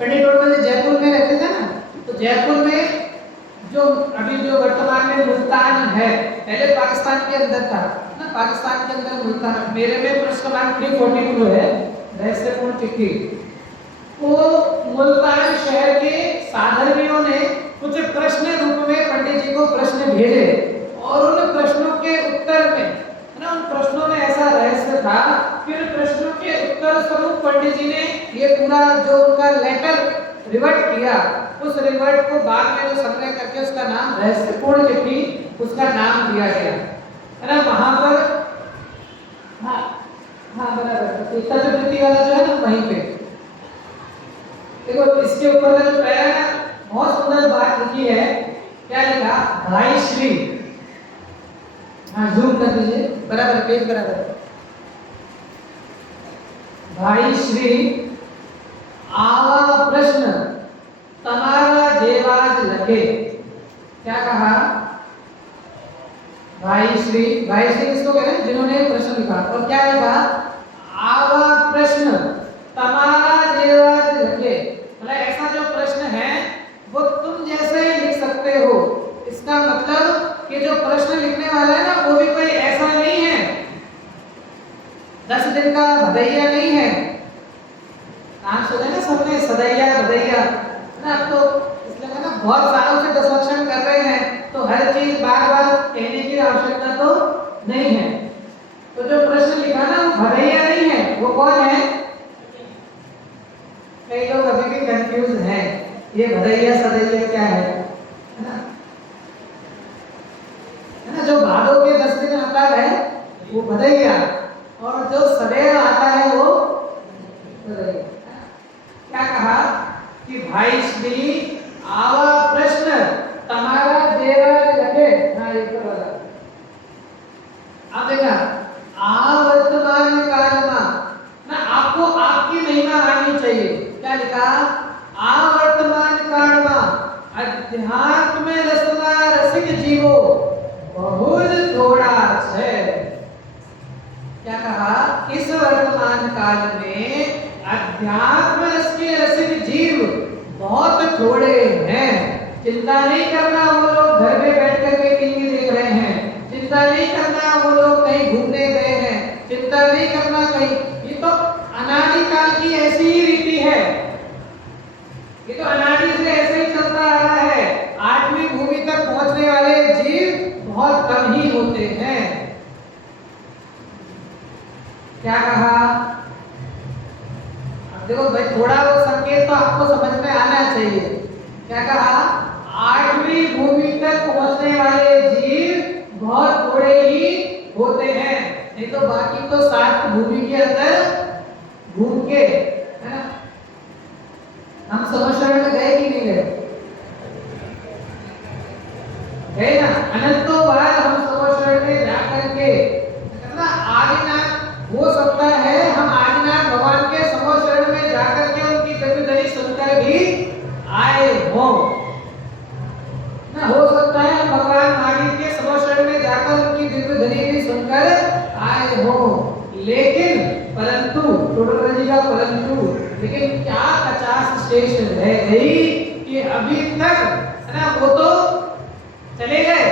पंडित टोडरमल जी जयपुर में रहते थे ना, तो जयपुर में जो अभी जो वर्तमान में मुल्तान है, पहले पाकिस्तान के अंदर था ना, पाकिस्तान के अंदर मुल्तान। मेरे में प्रश्न क्रमांक 342 है रहस्यपूर्ण चिट्ठी। वो मुल्तान शहर के साधर्मियों ने कुछ प्रश्न रूप में पंडित जी को प्रश्न भेजे और उन प्रश्नों के उत्तर में ना, उन प्रश्नों में ऐसा रहस्य था कि उन प्रश्नों के उत्तर स्वरूप पंडित जी ने ये पूरा जो उनका लेटर रिवर्ट किया, उस रिवर्ट को बाद में जो संग्रह करके उसका नाम रहस्यपूर्ण चिट्ठी उसका नाम दिया गया है ना। वहां पर हाँ बराबर चतुर्थी वाला जो है ना वहीं पे देखो, इसके ऊपर जो पैरा है बहुत सुंदर बात लिखी है। क्या लिखा? भाई श्री, हाँ जूम कर दीजिए, बराबर पेज बराबर। भाई श्री आवा प्रश्न तमारा जेवाज लगे। क्या कहा? भाई श्री किसको कह रहे हैं? जिन्होंने प्रश्न लिखा। और क्या लिखा? आवा प्रश्न तमारा जेवाज लगे, मतलब ऐसा जो प्रश्न है वो तुम जैसे ही लिख सकते हो। इसका मतलब कि जो प्रश्न लिखने वाला है ना वो भी कोई ऐसा नहीं है, 10 दिन का भदैया नहीं है। नाम सुने ना सबने, सदैया भदैया ना। अब तो इसलिए ना बहुत सालों से दशलक्षण कर रहे हैं, तो हर चीज बार बार कहने की आवश्यकता तो नहीं है। तो जो प्रश्न लिखा ना वो भदैया नहीं है, वो कौन है? कई लोग अभी भी कंफ्यूज हैं, ये भदैया सदैया क्या है ना? जो भादों के 10 दिन आता है वो भदैया, और जो सदैव आता है वो भदैया। क्या कहा कि भाई श्री आवा प्रश्न तमारा जेवा लगे। हाँ ये तो वाला आप देखा, आवर्तमान काल में ना आपको आपकी महिमा आनी चाहिए। क्या लिखा? आवर्तमान काल में अध्यात्म में रसना रसिक जीवो बहुत थोड़ा है। क्या कहा? इस वर्तमान काल में अध्यात्म रस के रसिक जीव बहुत थोड़े हैं। चिंता नहीं करना वो लोग घर में बैठ करके टीवी देख रहे हैं, चिंता नहीं करना वो लोग कहीं घूमने गए हैं, चिंता नहीं करना कहीं। ये तो अनादि काल की ऐसी ही रीति है, ये तो अनादि से ऐसे ही चलता आ रहा है। 8वीं भूमि तक पहुंचने वाले जीव बहुत कम ही होते हैं। क्या कहा? अब देखो भाई, थोड़ा वो संकेत तो आपको समझ में आना चाहिए। क्या कहा? 8वीं भूमि तक पहुंचने वाले जीव बहुत थोड़े ही होते हैं, नहीं तो बाकी तो 7 भूमि के अंदर घूम के, है ना? हम समस्या में गए कि नहीं गए? अनंतोवाद हम समोशरण में जाकर के ना आदिनाथ हो सकता है, हम आदिनाथ भगवान के समोशरण में जाकर के उनकी जगदरी सुनकर भी आए हो ना, हो सकता है भगवान महावीर के समोशरण में जाकर उनकी दिव्यधनी भी सुनकर आए हो, लेकिन परंतु टोडर जी का परंतु लेकिन क्या 50 शेष रह गई कि अभी तक है ना, वो तो चले गए,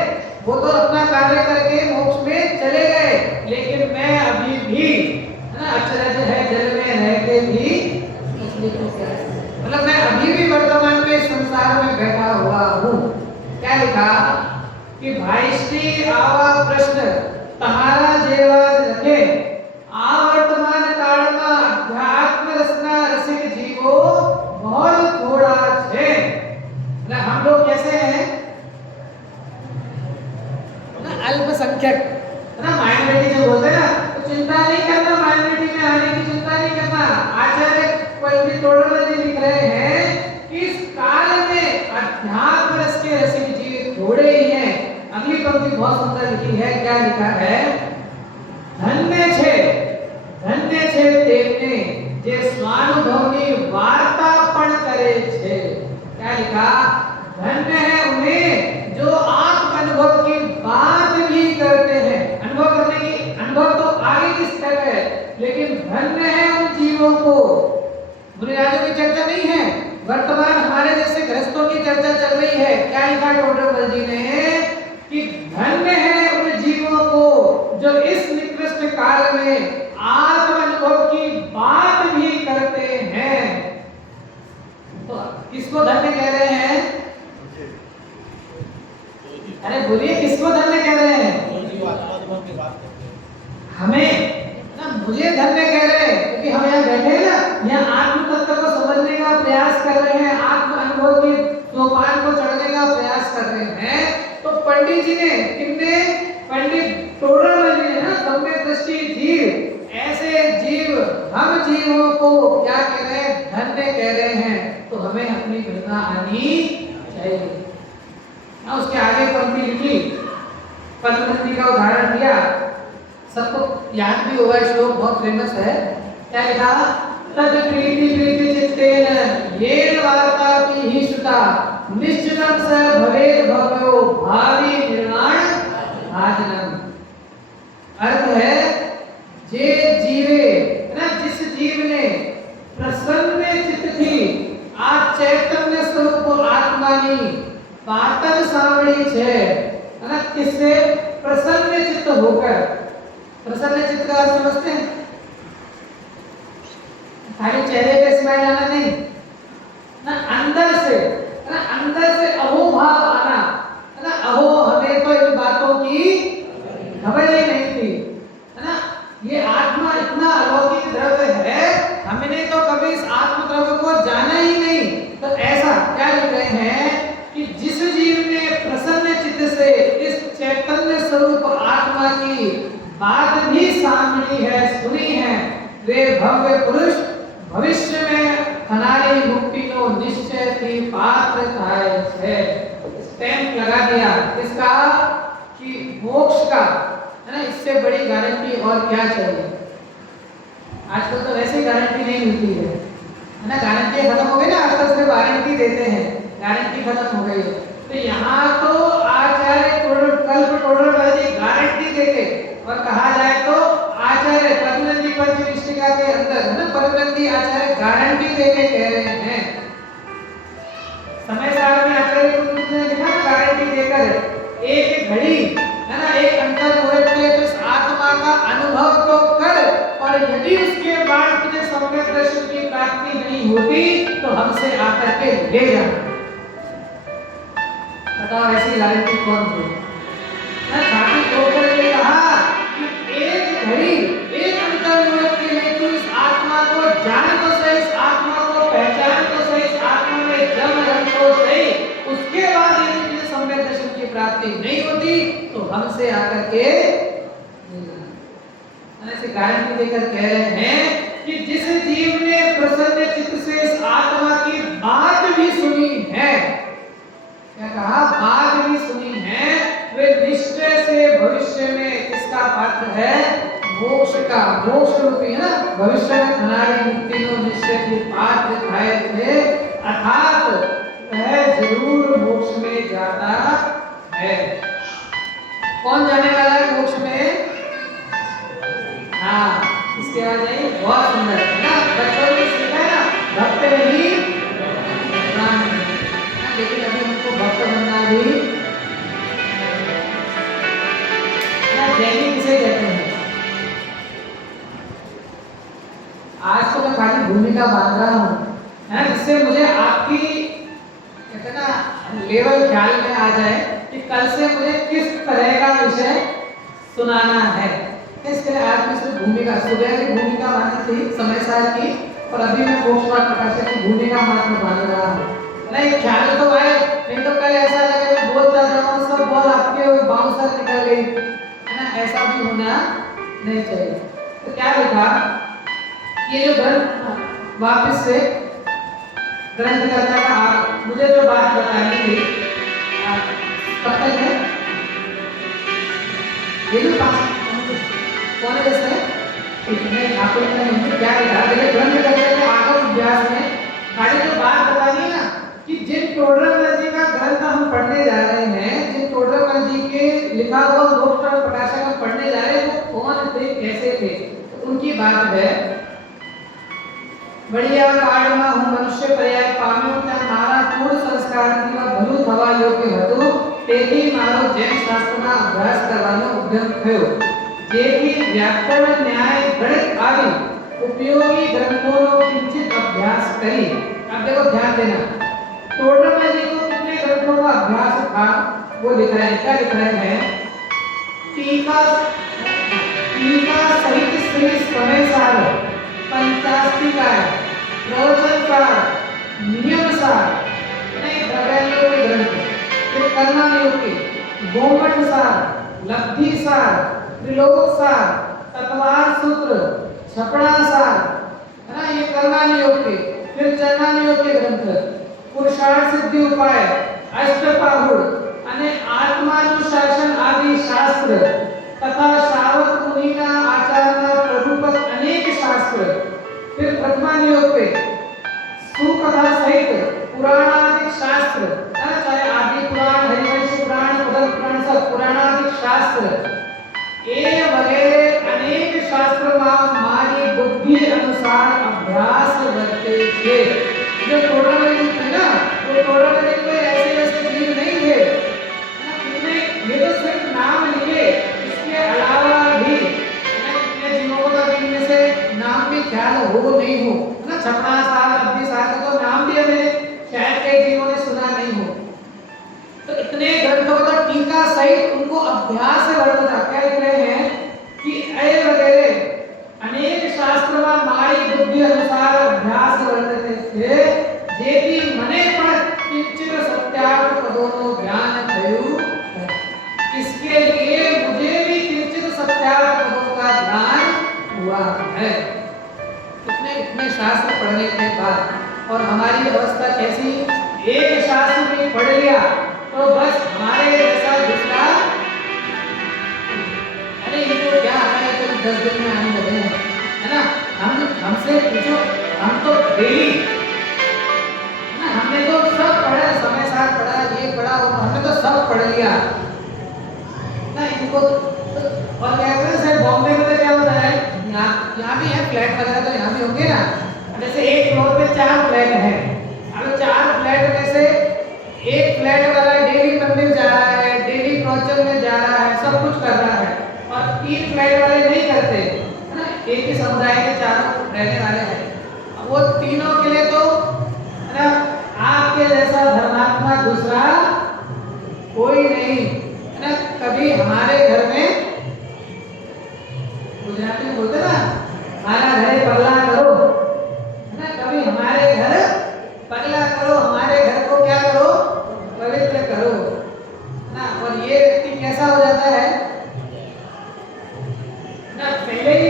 वो तो अपना कार्य करके मोक्ष में चले गए, लेकिन मैं अभी भी है ना अचरज है जल में रह के भी मतलब मैं अभी भी वर्तमान में संसार में बैठा हुआ हूँ। क्या लिखा कि भाई श्री आवा प्रश्न तुम्हारा जेवा रखे आ वर्तमान काल में अध्यात्म रसना रसिक जीवो बहुत थोड़ा है। मतलब हम लोग कैसे हैं ना, अल्पसंख्यक ना, माइनॉरिटी जो बोलते हैं ना, तो चिंता नहीं करना, माइनॉरिटी में आने की चिंता नहीं करना। आचार्य पंडित टोडर जी लिख रहे हैं कि इस काल में अध्यात्म रस के रसिक जीव थोड़े ही हैं। अगली पंक्ति बहुत सुंदर लिखी है, क्या लिखा है, धन्य छे तेમને જે સ્વાનુભવની વાર્તા પણ કરે છે। क्या लिखा, धन्य है उन्हें जो आत्म अनुभव की बात भी करते हैं। अनुभव करने की, अनुभव तो आगे की स्टेप है, लेकिन धन्य है उन जीवों को। मुनिराजों की चर्चा नहीं है, वर्तमान हमारे जैसे गृहस्थों की चर्चा चल रही है। क्या लिखा टोडर जी ने कि धन्य है उन जीवों को जो इस निकृष्ट काल में आत्म अनुभव की बात भी करते हैं। तो किसको धन्य कह रहे हैं? अरे बोलिए, किसको धन्य कह रहे हैं? हमें ना, मुझे धन्य कह रहे हैं क्योंकि हम यहाँ बैठे हैं ना, यहाँ आत्म तत्व को समझने का प्रयास कर रहे हैं, आत्म अनुभव के सोपान को चढ़ने का प्रयास कर रहे हैं। तो पंडित जी ने, किसने? पंडित टोडर जी ने ना, सम्यक दृष्टि जीव, ऐसे जीव हम जीवों को क्या कह रहे हैं? धन्य कह रहे हैं। तो हमें अपनी प्रेरणा आनी चाहिए। उसके आगे पंक्ति लिखी, पद्मनंदी का उदाहरण दिया, सबको याद भी होगा, श्लोक बहुत फेमस है। क्या लिखा, तद प्रीति प्रीति चित्तेन येन वार्तापि हि श्रुता निश्चितं स भवेत् भव्यो भावी निर्माण भाजनम। अर्थ है, जे जीवे ना, जिस जीव ने प्रसन्न चित्त थी आ चैतन्य स्वरूप आत्मानी पातल सावड़ी छे, है ना, किससे? प्रसन्न चित्त होकर। प्रसन्न चित्त का अर्थ समझते हैं? खाली चेहरे पे स्माइल आना नहीं ना, अंदर से, है ना, अंदर से अहोभाव आना, है ना। अहो, हमें तो इन बातों की खबर ही नहीं थी, है ना। ये आत्मा इतना अलौकिक द्रव्य है, हमने तो कभी इस आत्म द्रव्य को जाना ही नहीं। तो ऐसा क्या लिख रहे हैं कि जिस जीव ने प्रसन्न चित्त से इस चैतन्य स्वरूप आत्मा की बात भी सामनी है, सुनी है, वे भव्य पुरुष भविष्य में हमारी मुक्ति को निश्चय की पात्र थाय है। स्टैंप लगा दिया इसका कि मोक्ष का, है ना, इससे बड़ी गारंटी और क्या चाहिए। आजकल तो वैसे गारंटी नहीं मिलती है ना, गारंटी खत्म हो गई ना, आजकल सिर्फ वारंटी देते हैं, गारंटी खत्म हो गई है। तो यहाँ तो आचार्य कल्प टोडर जी गारंटी देते, और कहा जाए तो आचार्य पद्मनंदी पंचविष्टिका के अंदर, है ना, पद्मनंदी आचार्य गारंटी देके कह रहे हैं। समय सार में आचार्य ने लिखा गारंटी देकर, एक घड़ी, है ना, एक अंतर हुए तो इस आत्मा का अनुभव तो कर, और यदि उसके बाद तुझे सम्यक दर्शन की प्राप्ति नहीं होती तो हमसे आकर के ले जा। बताओ ऐसी गारंटी कौन दे? साथी टोडर ने कहा कि एक घड़ी, एक अंतर मुहूर्त के लिए तू इस आत्मा को जान तो सही, इस आत्मा को पहचान तो सही, इस आत्मा में जम रंग तो सही, उसके बाद यदि तुझे सम्यक दर्शन की प्राप्ति नहीं होती तो हमसे आकर के ऐसे गारंटी देकर कह रहे हैं कि जिस जीव ने प्रसन्न चित्त से इस आत्मा की बात भी सुनी है, क्या कहा? बात भी सुनी है, वे निश्चय से भविष्य में किसका पात्र है? मोक्ष का। मोक्ष रूपी है ना, भविष्य में हमारी मुक्ति को निश्चय की पात्र खाए थे, अर्थात वह जरूर मोक्ष में जाता है। कौन जाने वाला है मोक्ष में? हाँ, इसके बाद नहीं, बहुत सुंदर है ना, बच्चों ने सीखा है ना, भक्त नहीं प्राण नहीं। लेकिन अभी हमको भक्त बनना भी ना, जैनी किसे कहते हैं? आज तो मैं खाली भूमिका बांध रहा हूँ, है ना, जिससे मुझे आपकी कहते ना लेवल ख्याल में आ जाए कि कल से मुझे किस तरह का विषय सुनाना है। इसके लिए आज मैं सिर्फ भूमिका, सुबह की भूमिका बांधी थी समय सार की, और अभी मैं मोक्ष पाठ प्रकाशक की भूमिका मात्र बांध रहा हूँ। नहीं, ख्याल तो आए, नहीं तो कल ऐसा लगे मैं बोलता जाऊँ, सब बॉल आपके बाउंसर निकल गई, है ना, ऐसा भी होना नहीं चाहिए। तो क्या लिखा? ये जो ग्रंथ वापस से ग्रंथ करता था, मुझे जो बात बतानी थी कब तक है? ये जो कौन है जैसे ठाकुर ने क्या लिखा? जैसे ग्रंथ करते थे आगम व्यास में खाली जो बात बतानी है ना, कि जिन टोडरमल जी का ग्रंथ हम पढ़ने जा रहे हैं, जिन टोडरमल जी के लिखा हुआ मोक्ष पाठ प्रकाशक हम पढ़ने जा रहे हैं, वो कौन थे, कैसे थे, तो उनकी बात है। बढ़िया काળ માં હું મનુષ્ય પર્યાય પામ્યો ત્યાં મારા કુળ સંસ્કારની ભલું થવા યોગ્ય હતું, તેથી મારો જૈન શાસ્ત્રના અભ્યાસ કરવાનો ઉદ્યમ થયો, જેથી વ્યાકરણ ન્યાય ગણિત આદિ उपयोगी ग्रंथों किंचित अभ्यास करी। अब देखो ध्यान देना, टोडरमल जी को कितने ग्रंथों का अभ्यास था वो लिख रहे हैं। क्या लिख रहे हैं? टीका सहित श्री समय सार, पंचास्तिकाय, प्रवचन सार, नियम सार, नहीं द्रव्यालयों के ग्रंथ, फिर कर्मा नियुक्ति, गोमठ सार, लब्धि सार, त्रिलोक सार, तत्वार सूत्र, छपड़ा सार, है ना, ये कर्मा नियुक्ति, फिर चरना नियुक्ति ग्रंथ, पुरुषार्थ सिद्धि उपाय, अष्टपाहुड़, अने आत्मानुशासन आदि शास्त्र तथा श्रावक मुनि का आचार्य प्ररूपक अनेक शास्त्र, फिर प्रथमा नियुक्ति, सुकथा सहित पुराणादिक शास्त्र, चाहे आदि पुराण, हरिवंश पुराण, पद्म पुराण, सब पुराणादिक शास्त्र ये वगैरह अनेक शास्त्र हमारी बुद्धि अनुसार अभ्यास करते थे। जो टोडरमल जी थे ना, वो टोडरमल जी कोई ऐसे वैसे जीव नहीं थे, कितने ये तो सिर्फ नाम लिखे, इसके अलावा भी कितने जीवों को तो इनमें से नाम भी ख्याल हो नहीं हो, है ना, छपड़ा साल, लब्धि साल का तो नाम भी हमें शायद कई जीवों ने सुना नहीं हो। तो इतने ग्रंथों का टीका सहित उनको अभ्यास से वर्णन था। क्या लिख रहे हैं कि ऐ वगैरह अनेक शास्त्र में हमारी बुद्धि अनुसार अभ्यास वर्णन थे, जेती मने पर किंचित सत्यार्थ पदों ज्ञान थयु। इसके लिए मुझे भी किंचित सत्यार्थ पदों का ज्ञान हुआ है। इतने शास्त्र पढ़ने के बाद और हमारी अवस्था कैसी, एक शास्त्र भी पढ़ लिया तो बस हमारे जैसा दूसरा, अरे इनको क्या है तो 10 दिन में आने लगे हैं, है ना, हमसे पूछो, हम तो डेली, है ना, हमने तो सब पढ़ा, समय साथ पढ़ा, ये पढ़ा, वो हमने तो सब पढ़ लिया ना। इनको और क्या कहते हैं सर, बॉम्बे में तो क्या होता है, यहाँ भी है फ्लैट वगैरह, तो यहाँ भी होंगे ना, जैसे एक फ्लोर पे 4 फ्लैट है, अब 4 फ्लैट में से एक फ्लैट वाला डेली मंदिर जा रहा है, डेली प्रवचन में जा रहा है, सब कुछ कर रहा है, और 3 फ्लैट वाले नहीं करते, है ना, एक ही समुदाय के चारों रहने वाले हैं। वो तीनों के लिए तो, है ना, आपके जैसा धर्मात्मा दूसरा कोई नहीं, है ना। कभी हमारे घर में, गुजराती में बोलते ना, हमारा घर पगला करो, है ना, कभी हमारे घर पगला करो, हमारे घर को क्या करो, पवित्र करो ना। और ये व्यक्ति कैसा हो जाता है ना, पहले ही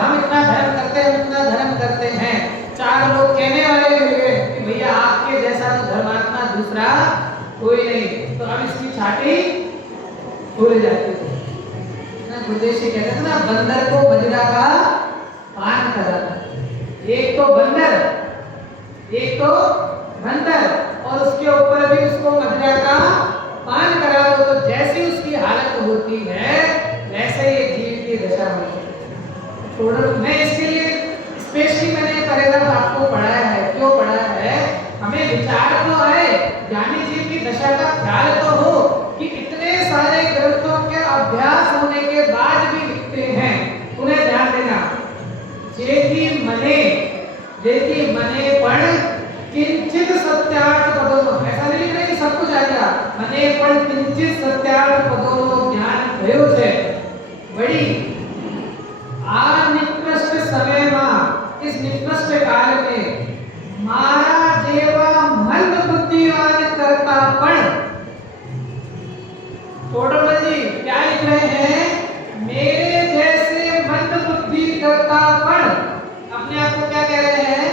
हम इतना धर्म करते हैं, इतना धर्म करते हैं, 4 लोग कहने वाले मिल गए कि भैया आपके जैसा तो धर्मात्मा दूसरा कोई नहीं। तो अब इसकी छाती खुल जाती है ना। गुरुदेव जी कहते थे ना, बंदर को मदिरा का पान कराना। एक तो बंदर, एक तो बंदर, और उसके ऊपर भी उसको मदिरा का पान करा दो, तो जैसी उसकी हालत होती है वैसे ही जीव की दशा होती है। थोड़ा मैं इसके लिए स्पेशली मैंने पैराग्राफ आपको पढ़ाया है। क्यों पढ़ाया है? हमें विचार तो आए, ज्ञानी जीव की दशा का ख्याल तो हो कि इतने सारे ग्रंथों के अभ्यास होने के बाद भी लिखते हैं। उन्हें ध्यान देना, जेति मने पण किंचित सत्यार्थ पदो, ऐसा नहीं लिख रहे कि सब कुछ आ गया। मने पण किंचित सत्यार्थ पदो ज्ञान भयो छे। बड़ी आ निकृष्ट समय में, इस निकृष्ट काल में मारा जेवा मंद बुद्धिवान करता पण, टोटल जी क्या लिख रहे हैं? मेरे जैसे मंद बुद्धि करता पण, अपने आप को क्या कह रहे हैं?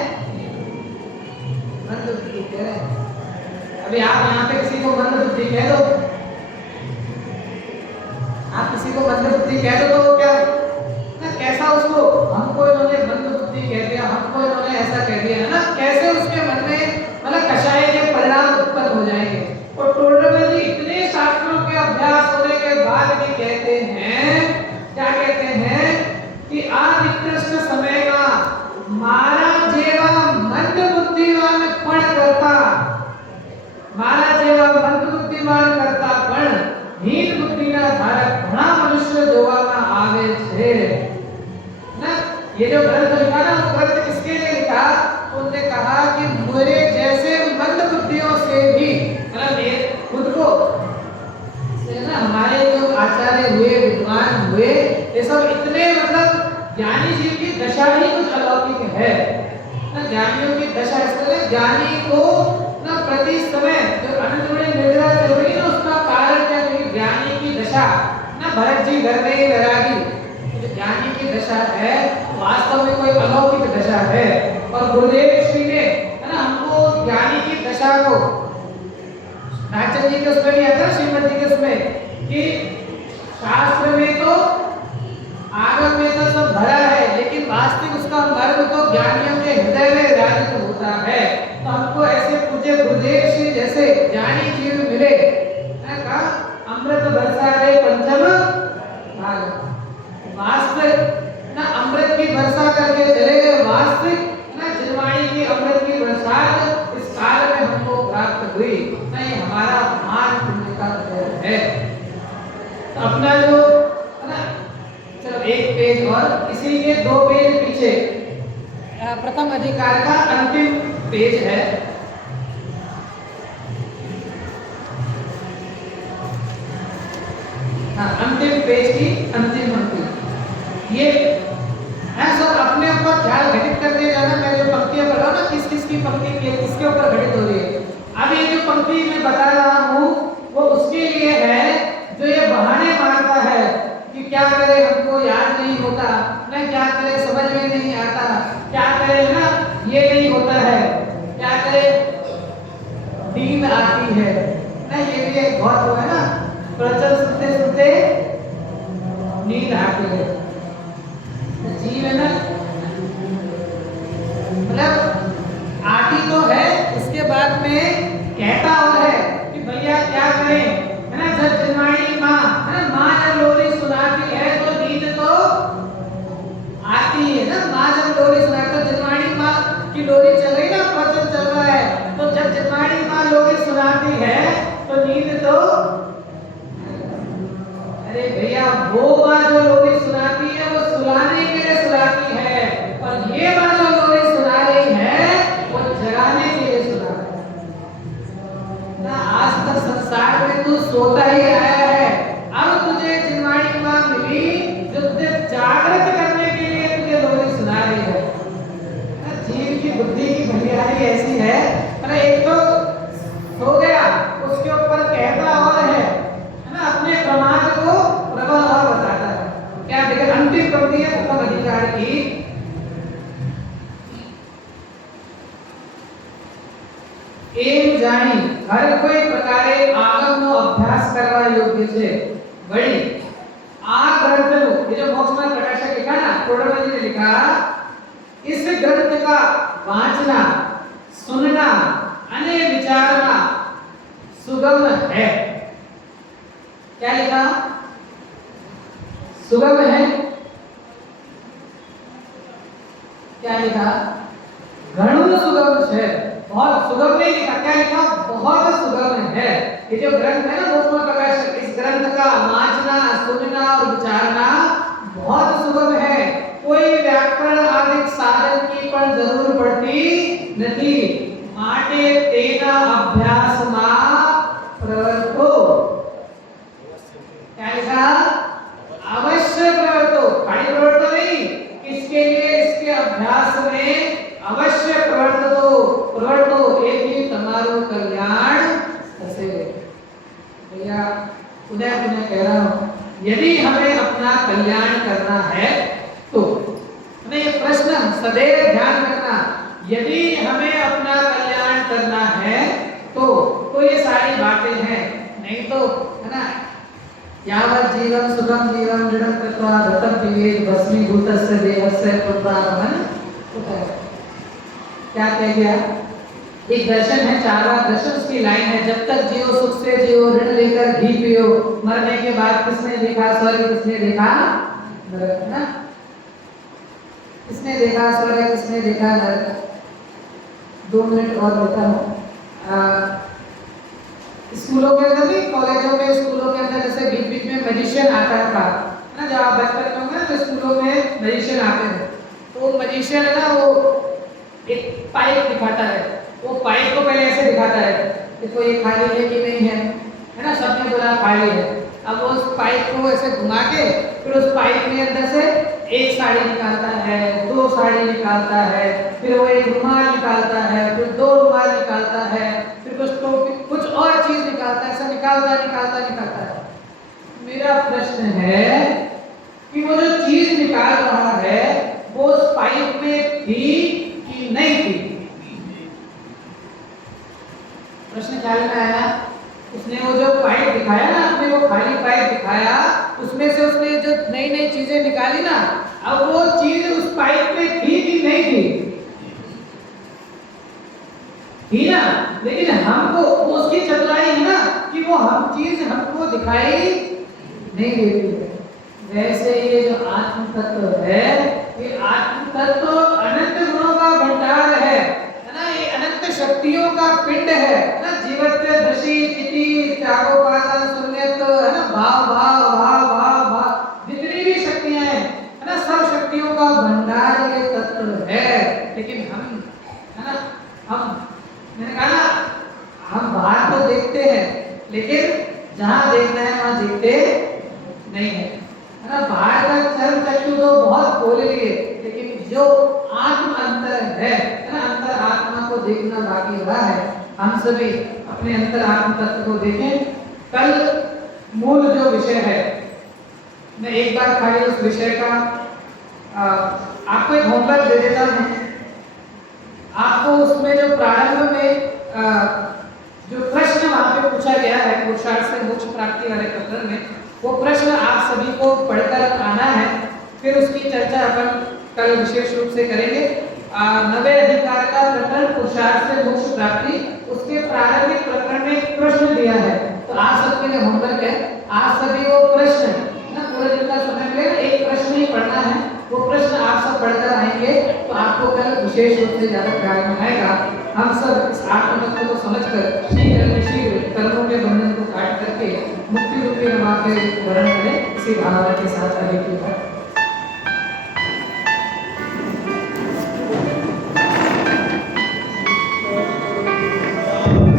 मंद बुद्धि कह रहे हैं। अभी आप यहाँ पे किसी को मंद बुद्धि कह दो, आप किसी को मंद बुद्धि कह दो तो क्या ना, कैसा उसको, हमको इन्होंने मंद बुद्धि कह दिया, हमको इन्होंने ऐसा कह दिया है ना, कैसे उसके मन में मतलब कषाय के परिणाम उत्पन्न हो जाएंगे। और टोडरमल जी इतने शास्त्रों के अभ्यास होने के बाद भी कहते हैं, क्या कहते हैं कि आ निकृष्ट समय का मारा जेवा मंद बुद्धिवान पण करता, मारा जेवा मंद बुद्धिवान करता पण हीन बुद्धिना धारक घણા मनुष्य જોવામાં આવે છે ना। ये जो ग्रंथ लिखा ना, वो ग्रंथ किसके लिए लिखा? उन्होंने कहा कि मेरे जैसे मंद बुद्धियों से भी, मतलब खुद को ना, हमारे जो आचार्य हुए, विद्वान हुए, ये सब इतने मतलब ज्ञानी जीव की दशा ही कुछ अलौकिक है ना। ज्ञानियों की दशा इसलिए, ज्ञानी को ना प्रति समय जो अनंत में निद्रा चल रही है ना, उसका कारण क्या है? ज्ञानी की दशा ना, भरत जी घर में वैरागी, जो ज्ञानी की दशा है वास्तव में कोई अलौकिक दशा है। और गुरुदेव श्री ने है ना हमको ज्ञानी की दशा को, नाचन जी के उसमें भी आता है, श्रीमद जी के उसमें, कि शास्त्र में तो आगम में तो सब भरा है, लेकिन वास्तविक उसका मर्म तो ज्ञानियों के हृदय में विराजित होता है। तो हमको ऐसे पूज्य गुरुदेव श्री जैसे ज्ञानी जीव मिले, कहा अमृत बरसा रे पंचम भाग, वास्तविक ना अमृत की वर्षा करके चले गए, वास्तविक ना जिनवाणी की अमृत की बरसात इस काल में हमको प्राप्त हुई। नहीं, हमारा मान पुण्य का फल है। तो अपना जो है ना, चलो एक पेज और, इसी के 2 पेज पीछे प्रथम अधिकार का अंतिम पेज है। हाँ, अंतिम पेज की अंतिम पंक्ति ये है। सब अपने ऊपर ख्याल घटित करते जाना। मैं जो पंक्तियां पढ़ रहा हूँ ना, किस किस की पंक्ति किसके ऊपर घटित हो रही है। अब ये जो पंक्ति मैं बता रहा हूँ वो उसके लिए है जो ये बहाने मारता है कि क्या करे, हमको याद नहीं होता ना, क्या करे समझ में नहीं आता, क्या करे ना ये नहीं होता है, क्या करे नींद आती है ना, ये भी एक बहुत है ना, प्रवचन सुनते सुनते नींद आती है। जीव है ना, मतलब आती तो है, उसके बाद में कहता और है कि भैया क्या करें, है ना। जब जन्माणी माँ है ना, माँ जब लोरी सुनाती है तो नींद तो आती है ना। माँ जब लोरी सुनाती है, जन्माणी माँ की लोरी चल रही ना, प्रवचन चल रहा है, तो जब जन्माणी माँ लोरी सुनाती है तो नींद तो, अरे भैया वो माँ जो लोरी सुनाती है वो सुलाने के लिए सुनाती है, और ये माँ जो लोरी सुना रही है वो जगाने के लिए सुना रही है ना। आज तक संसार में तू सोता ही आया है, अब तुझे जिनवाणी माँ मिली जो तुझे जागृत करने के लिए तुझे लोरी सुना रही है ना। जीव की बुद्धि की भलियारी ऐसी है, अरे एक तो सो गया, उसके ऊपर कहता और है ना, अपने प्रमाद को प्रबल और बताता है। क्या देखिए अंतिम पंक्ति है प्रथम अधिकार की, एम जानी हर कोई प्रकारे આગળનો અભ્યાસ કરવા યોગ્ય છે વળી આ ગ્રંથનું ये जो मोक्षमान प्रकाशक लिखा ना कोडमल जी ने लिखा इस ग्रंथ का वाचना सुनना अने विचारना सुगम है। क्या लिखा? सुगम है। क्या लिखा? घणुं सुगम है। बहुत सुगम नहीं लिखा। क्या लिखा? बहुत सुगम है। ये जो ग्रंथ है ना मोक्षमान प्रकाशक, इस ग्रंथ का वाचना सुनना और विचारना बहुत सुगम है। कोई व्याकरण आदि साधन की पण जरूर पड़ती नहीं। माटे तेना अभ्यासમાં प्रवर्तो। क्या लिखा? अवश्य प्रवर्तो। खाली प्रवर्तो नहीं, किसके लिए? इसके अभ्यास में अवश्य प्रवर्तो एથી તમારું કલ્યાણ થશે। भैया पुनः कह रहा हूं, यदि हमें अपना कल्याण करना है तो हमें ये प्रश्न सदैव ध्यान रखना, यदि हमें अपना कल्याण करना है तो ये सारी बातें हैं। नहीं तो है ना, यावत् जीवं सुखं जीवं दृढं कृत्वा धतं जीवेत् भस्मीभूतस्य देहस्य पुनरागमन होता है। क्या कह गया? एक दर्शन है, चारवां दर्शन की लाइन है, जब तक जियो सुख से जियो, ऋण लेकर घी पियो, मरने के बाद किसने देखा स्वर्ग, किसने देखा नरक? ना, किसने देखा स्वर्ग, किसने देखा नरक? 2 मिनट और लेता हूँ। स्कूलों के अंदर भी, कॉलेजों में, स्कूलों के अंदर जैसे बीच बीच में मैजिशियन आता था ना, जब आप बचपन में होंगे तो स्कूलों में मैजिशियन आते हैं, तो मैजिशियन है ना वो एक पाइप दिखाता है। वो पाइप को पहले ऐसे दिखाता है, देखो ये खाली है कि नहीं है ना, सबने बोला खाली है। अब वो उस पाइप को ऐसे घुमा के फिर उस पाइप में अंदर से एक साड़ी निकालता है, 2 साड़ी निकालता है, फिर वो एक रुमाल निकालता है, फिर 2 रुमाल निकालता है, फिर कुछ टोपी, कुछ और चीज निकालता है, ऐसा निकालता है। मेरा प्रश्न है कि वो जो चीज निकाल रहा है वो उस पाइप में थी कि नहीं थी? प्रश्न ख्याल में आया? उसने वो जो पाइप दिखाया ना, आपने वो खाली पाइप दिखाया, उसमें से उसने जो नई नई चीजें निकाली ना, अब वो चीज उस पाइप में थी कि नहीं थी? थी ना, लेकिन हमको उसकी चतुराई है ना कि वो हम चीज हमको दिखाई नहीं देती है। वैसे ये जो आत्म तत्व है, ये आत्म तत्व अनंत गुणों का भंडार है ना, ये अनंत शक्तियों का पिंड है ना, जीवत्व दृष्टि चिति त्यागोपादान शून्यत्व है ना, भाव जितनी भी शक्तियां हैं है ना, सब शक्तियों का भंडार ये तत्व है। लेकिन हम है ना, मैंने कहा ना, हम बाहर तो देखते हैं लेकिन जहां देखना है वहां देखते नहीं है ना। बाहर का चर्म चक्षु तो बहुत खोल लिए, लेकिन जो आत्म अंतर है ना, अंतर आत्मा को देखना बाकी रहा है। हम सभी अपने अंतर आत्म तत्व को देखें। कल मूल जो विषय है, मैं एक बार खाली उस विषय का आपको एक होमवर्क दे देता हूँ। आपको उसमें जो प्रारंभ में जो प्रश्न वहां पे पूछा गया है पुरुषार्थ से मोक्ष प्राप्ति वाले प्रकरण में, वो प्रश्न आप सभी को पढ़कर आना है। फिर उसकी चर्चा अपन कल विशेष रूप से करेंगे। 90 अधिकार का प्रकरण पुरुषार्थ से मोक्ष प्राप्ति, उसके प्रारंभिक प्रकरण में एक प्रश्न दिया है, तो आप सबके लिए होमवर्क है, आप सभी वो प्रश्न ना पूरे दिन का समय में एक प्रश्न ही पढ़ना है। वो प्रश्न आप सब पढ़कर आएंगे तो आपको कल विशेष रूप से ज्यादा ख्याल में आएगा। हम सब इस आत्म तत्व को समझकर शीघ्र कर्मों के बंधन को काट करके मुक्ति रूपी रमा के वर्ण करें। इसी भावना के साथ आगे की बात